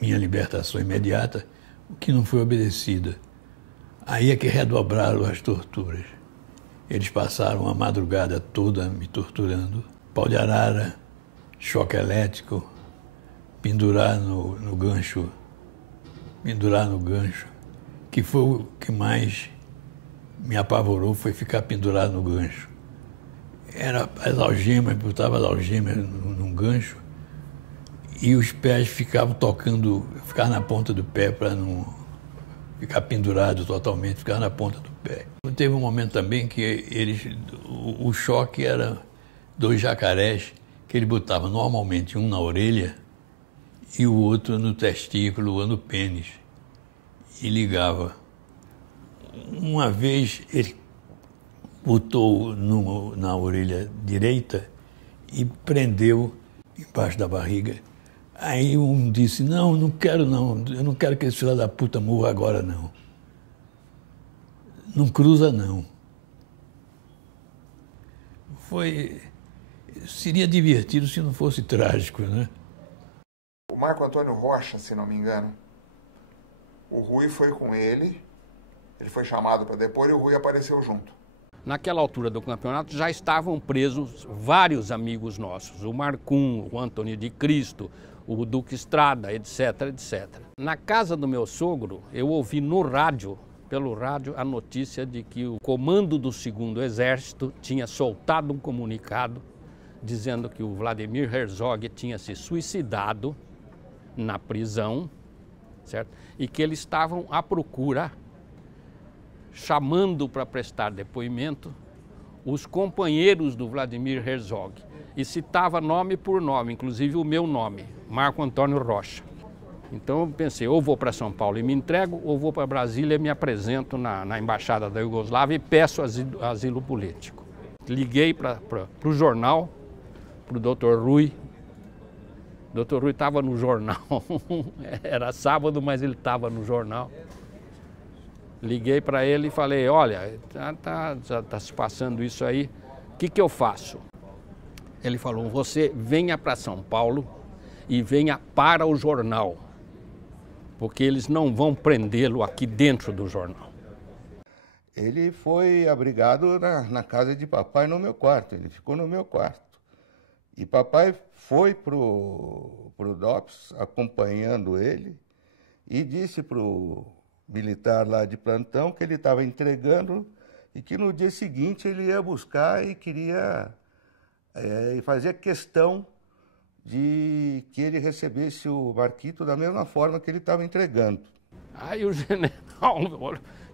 minha libertação imediata, o que não foi obedecida. Aí é que redobraram as torturas. Eles passaram a madrugada toda me torturando. Pau de arara, choque elétrico, pendurar no gancho, que foi o que mais me apavorou, foi ficar pendurado no gancho. Era as algemas, botava as algemas num gancho e os pés ficavam tocando, ficava na ponta do pé para não ficar pendurado totalmente, ficar na ponta do pé. Teve um momento também que o choque era 2 jacarés que ele botava normalmente um na orelha e o outro no testículo ou no pênis e ligava. Uma vez ele botou na orelha direita e prendeu embaixo da barriga. Aí um disse, não quero não, eu não quero que esse filho da puta morra agora não. Não cruza não. Seria divertido se não fosse trágico, né? O Marco Antônio Rocha, se não me engano, o Rui foi com ele foi chamado para depor e o Rui apareceu junto. Naquela altura do campeonato já estavam presos vários amigos nossos, o Marcum, o Antônio de Cristo, o Duque Estrada, etc, etc. Na casa do meu sogro, eu ouvi no rádio, pelo rádio, a notícia de que o comando do 2º Exército tinha soltado um comunicado dizendo que o Vladimir Herzog tinha se suicidado na prisão, certo? E que eles estavam à procura, chamando para prestar depoimento os companheiros do Vladimir Herzog. E citava nome por nome, inclusive o meu nome, Marco Antônio Rocha. Então eu pensei, ou vou para São Paulo e me entrego, ou vou para Brasília e me apresento na Embaixada da Iugoslávia e peço asilo político. Liguei para o jornal, para o Dr. Rui. O Dr. Rui estava no jornal, era sábado, mas ele estava no jornal. Liguei para ele e falei, olha, já está se passando isso aí, o que eu faço? Ele falou, você venha para São Paulo e venha para o jornal, porque eles não vão prendê-lo aqui dentro do jornal. Ele foi abrigado na casa de papai no meu quarto, ele ficou no meu quarto. E papai foi pro DOPS acompanhando ele e disse pro militar lá de plantão que ele estava entregando e que no dia seguinte ele ia buscar e queria e fazia questão de que ele recebesse o Marquito da mesma forma que ele estava entregando. Aí o general,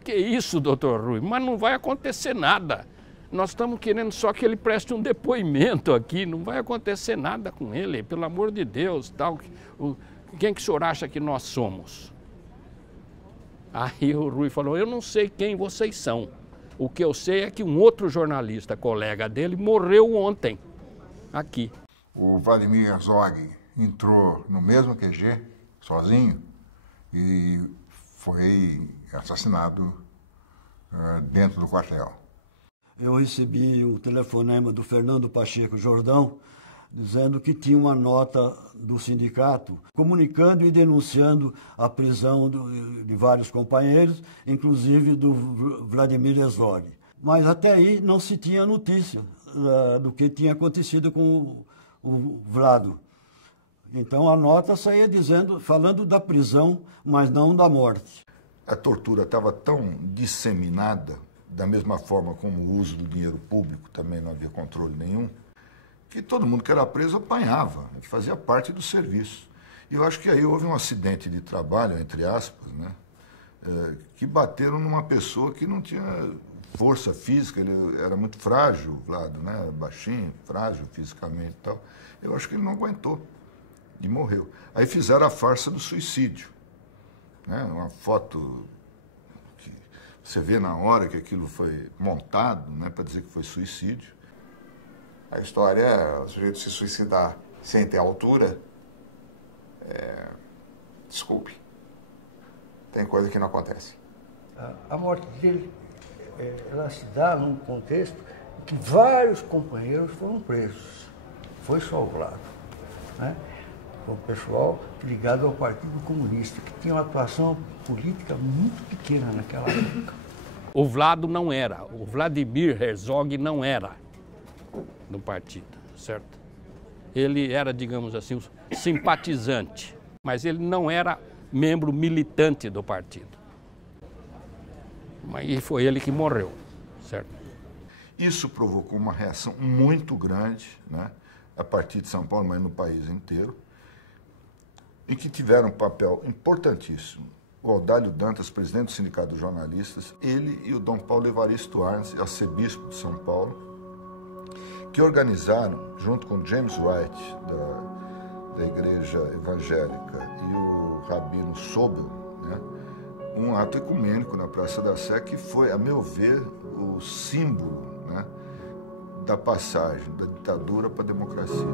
que isso, doutor Rui, mas não vai acontecer nada. Nós estamos querendo só que ele preste um depoimento aqui, não vai acontecer nada com ele, pelo amor de Deus, tal. Quem que o senhor acha que nós somos? Aí o Rui falou, eu não sei quem vocês são. O que eu sei é que um outro jornalista, colega dele, morreu ontem, aqui. O Vladimir Herzog entrou no mesmo QG, sozinho, e foi assassinado dentro do quartel. Eu recebi o telefonema do Fernando Pacheco Jordão, dizendo que tinha uma nota do sindicato comunicando e denunciando a prisão de vários companheiros, inclusive do Vladimir Herzog. Mas até aí não se tinha notícia do que tinha acontecido com o Vlado. Então a nota saía falando da prisão, mas não da morte. A tortura estava tão disseminada, da mesma forma como o uso do dinheiro público, também não havia controle nenhum, que todo mundo que era preso apanhava, que fazia parte do serviço. E eu acho que aí houve um acidente de trabalho, entre aspas, né, que bateram numa pessoa que não tinha força física, ele era muito frágil, Vlado, né, baixinho, frágil fisicamente e tal. Eu acho que ele não aguentou e morreu. Aí fizeram a farsa do suicídio, né, uma foto que você vê na hora que aquilo foi montado, né, para dizer que foi suicídio. A história é o sujeito se suicidar sem ter altura. Desculpe. Tem coisa que não acontece. A morte dele, ela se dá num contexto em que vários companheiros foram presos. Foi só o Vlado, né? Foi o pessoal ligado ao Partido Comunista, que tinha uma atuação política muito pequena naquela época. O Vlado não era, o Vladimir Herzog não era do partido, certo? Ele era, digamos assim, um simpatizante, mas ele não era membro militante do partido. E foi ele que morreu, certo? Isso provocou uma reação muito grande, né, a partir de São Paulo, mas no país inteiro, em que tiveram um papel importantíssimo o Audálio Dantas, presidente do Sindicato dos Jornalistas, ele e o Dom Paulo Evaristo Arnes, arcebispo de São Paulo, que organizaram, junto com James White, da Igreja Evangélica, e o Rabino Sobel, né, um ato ecumênico na Praça da Sé, que foi, a meu ver, o símbolo, né, da passagem da ditadura para a democracia.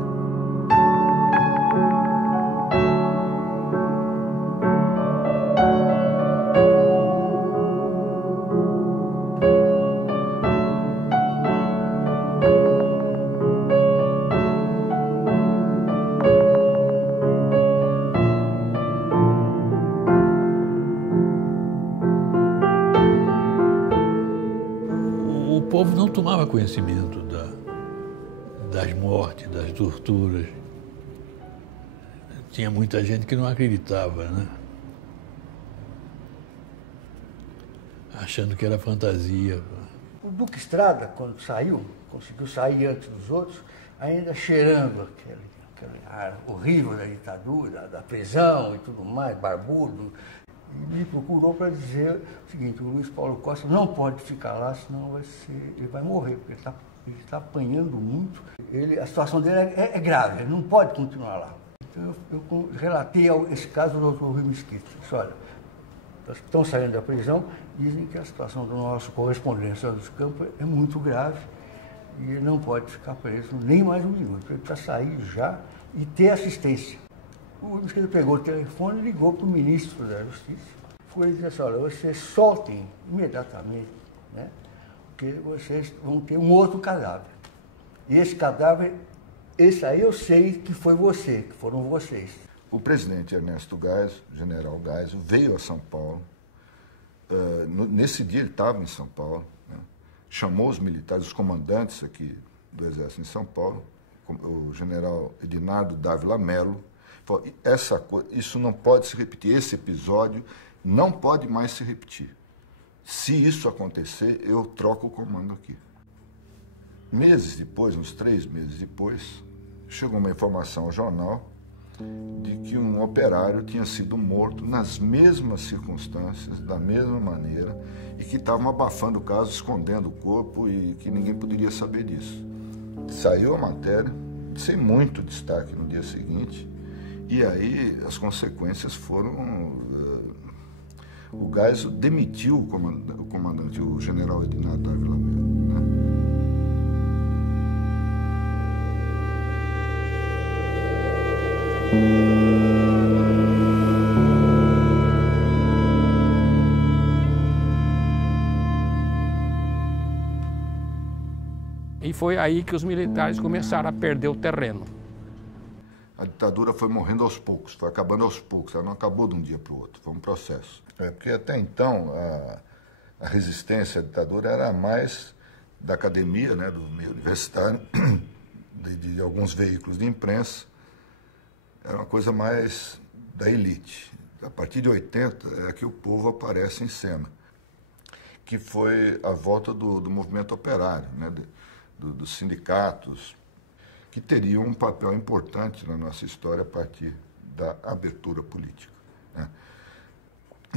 O povo não tomava conhecimento das mortes, das torturas. Tinha muita gente que não acreditava, né? Achando que era fantasia. O Duque Estrada, quando saiu, conseguiu sair antes dos outros, ainda cheirando aquele ar horrível da ditadura, da prisão e tudo mais, barbudo. E me procurou para dizer o seguinte: o Luiz Paulo Costa não pode ficar lá, senão ele vai morrer, porque ele está apanhando muito. A situação dele é grave, ele não pode continuar lá. Então eu relatei esse caso do Dr. Rui Mesquita. Disse: olha, estão saindo da prisão, dizem que a situação do nosso correspondente dos Campos é muito grave e ele não pode ficar preso nem mais um minuto. Ele precisa sair já e ter assistência. O Mesquita pegou o telefone e ligou para o ministro da Justiça. Foi dizer assim: olha, vocês soltem imediatamente, né, porque vocês vão ter um outro cadáver. E esse cadáver, esse aí eu sei que foi você, que foram vocês. O presidente Ernesto Geisel, general Geisel, veio a São Paulo. Nesse dia ele estava em São Paulo, né, chamou os militares, os comandantes aqui do Exército em São Paulo, o general Edinardo Dávila Melo. Falou: isso não pode se repetir, esse episódio não pode mais se repetir. Se isso acontecer, eu troco o comando aqui. Meses depois, uns 3 meses depois, chegou uma informação ao jornal de que um operário tinha sido morto nas mesmas circunstâncias, da mesma maneira, e que estavam abafando o caso, escondendo o corpo e que ninguém poderia saber disso. Saiu a matéria, sem muito destaque no dia seguinte, e aí as consequências foram... o Geisel demitiu o comandante, o general Edinardo Dávila Melo, né? E foi aí que os militares começaram a perder o terreno. A ditadura foi morrendo aos poucos, foi acabando aos poucos, ela não acabou de um dia para o outro, foi um processo. Porque até então a resistência à ditadura era mais da academia, né, do meio universitário, de alguns veículos de imprensa, era uma coisa mais da elite. A partir de 80 é que o povo aparece em cena, que foi a volta do movimento operário, né, dos sindicatos, que teriam um papel importante na nossa história a partir da abertura política, né?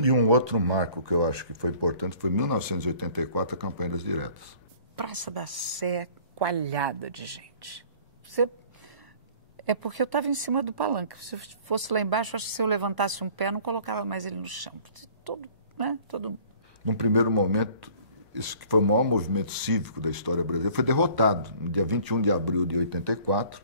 E um outro marco que eu acho que foi importante foi em 1984, a campanha das diretas. Praça da Sé coalhada de gente. É porque eu estava em cima do palanque. Se eu fosse lá embaixo, acho que se eu levantasse um pé, não colocava mais ele no chão. Todo. Num primeiro momento, isso que foi o maior movimento cívico da história brasileira, foi derrotado. No dia 21 de abril de 84,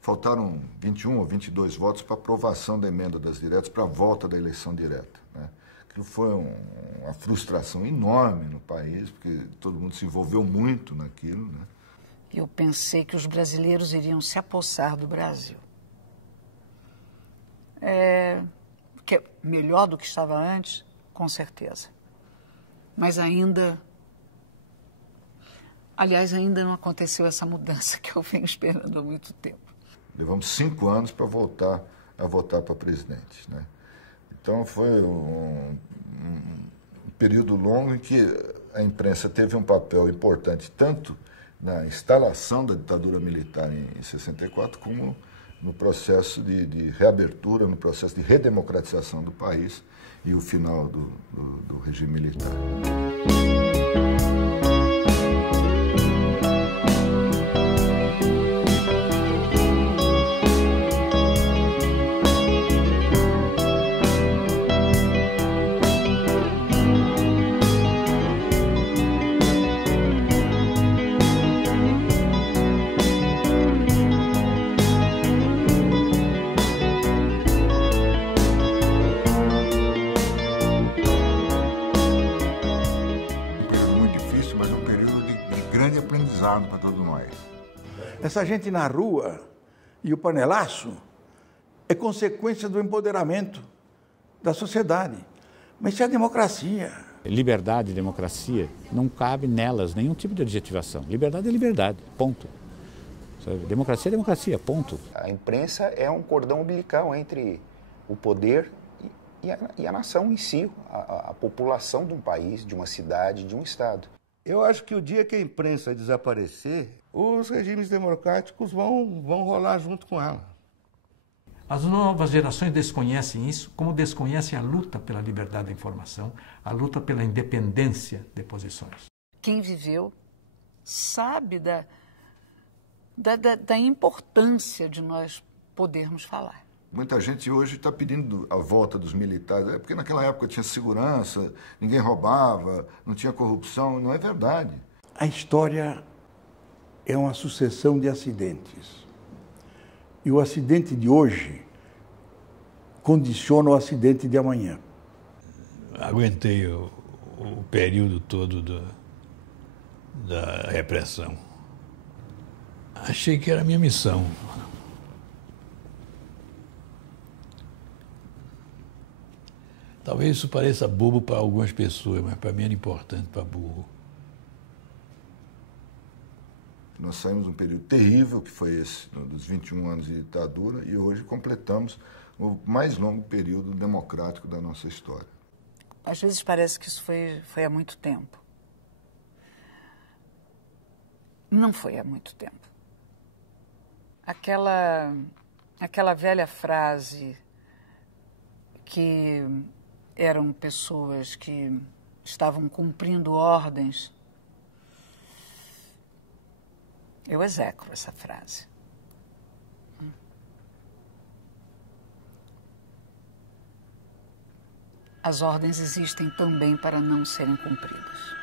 faltaram 21 ou 22 votos para aprovação da emenda das diretas, para a volta da eleição direta, né? Aquilo foi uma frustração enorme no país, porque todo mundo se envolveu muito naquilo, né? Eu pensei que os brasileiros iriam se apossar do Brasil. Que é melhor do que estava antes, com certeza. Mas ainda não aconteceu essa mudança que eu venho esperando há muito tempo. Levamos 5 anos para voltar a votar para presidente, né? Então foi um período longo em que a imprensa teve um papel importante, tanto na instalação da ditadura militar em 64, como no processo de reabertura, no processo de redemocratização do país e o final do regime militar. Para todos nós. Essa gente na rua e o panelaço é consequência do empoderamento da sociedade. Mas isso é democracia. Liberdade e democracia, não cabe nelas nenhum tipo de adjetivação. Liberdade é liberdade, ponto. Sabe? Democracia é democracia, ponto. A imprensa é um cordão umbilical entre o poder e a nação em si, a população de um país, de uma cidade, de um estado. Eu acho que o dia que a imprensa desaparecer, os regimes democráticos vão rolar junto com ela. As novas gerações desconhecem isso, como desconhecem a luta pela liberdade da informação, a luta pela independência de posições. Quem viveu sabe da importância de nós podermos falar. Muita gente hoje está pedindo a volta dos militares, porque naquela época tinha segurança, ninguém roubava, não tinha corrupção. Não é verdade. A história é uma sucessão de acidentes. E o acidente de hoje condiciona o acidente de amanhã. Aguentei o período todo da repressão. Achei que era a minha missão. Talvez isso pareça bobo para algumas pessoas, mas para mim era importante, para burro. Nós saímos de um período terrível, que foi esse, dos 21 anos de ditadura, e hoje completamos o mais longo período democrático da nossa história. Às vezes parece que isso foi há muito tempo. Não foi há muito tempo. Aquela velha frase que eram pessoas que estavam cumprindo ordens. Eu execro essa frase. As ordens existem também para não serem cumpridas.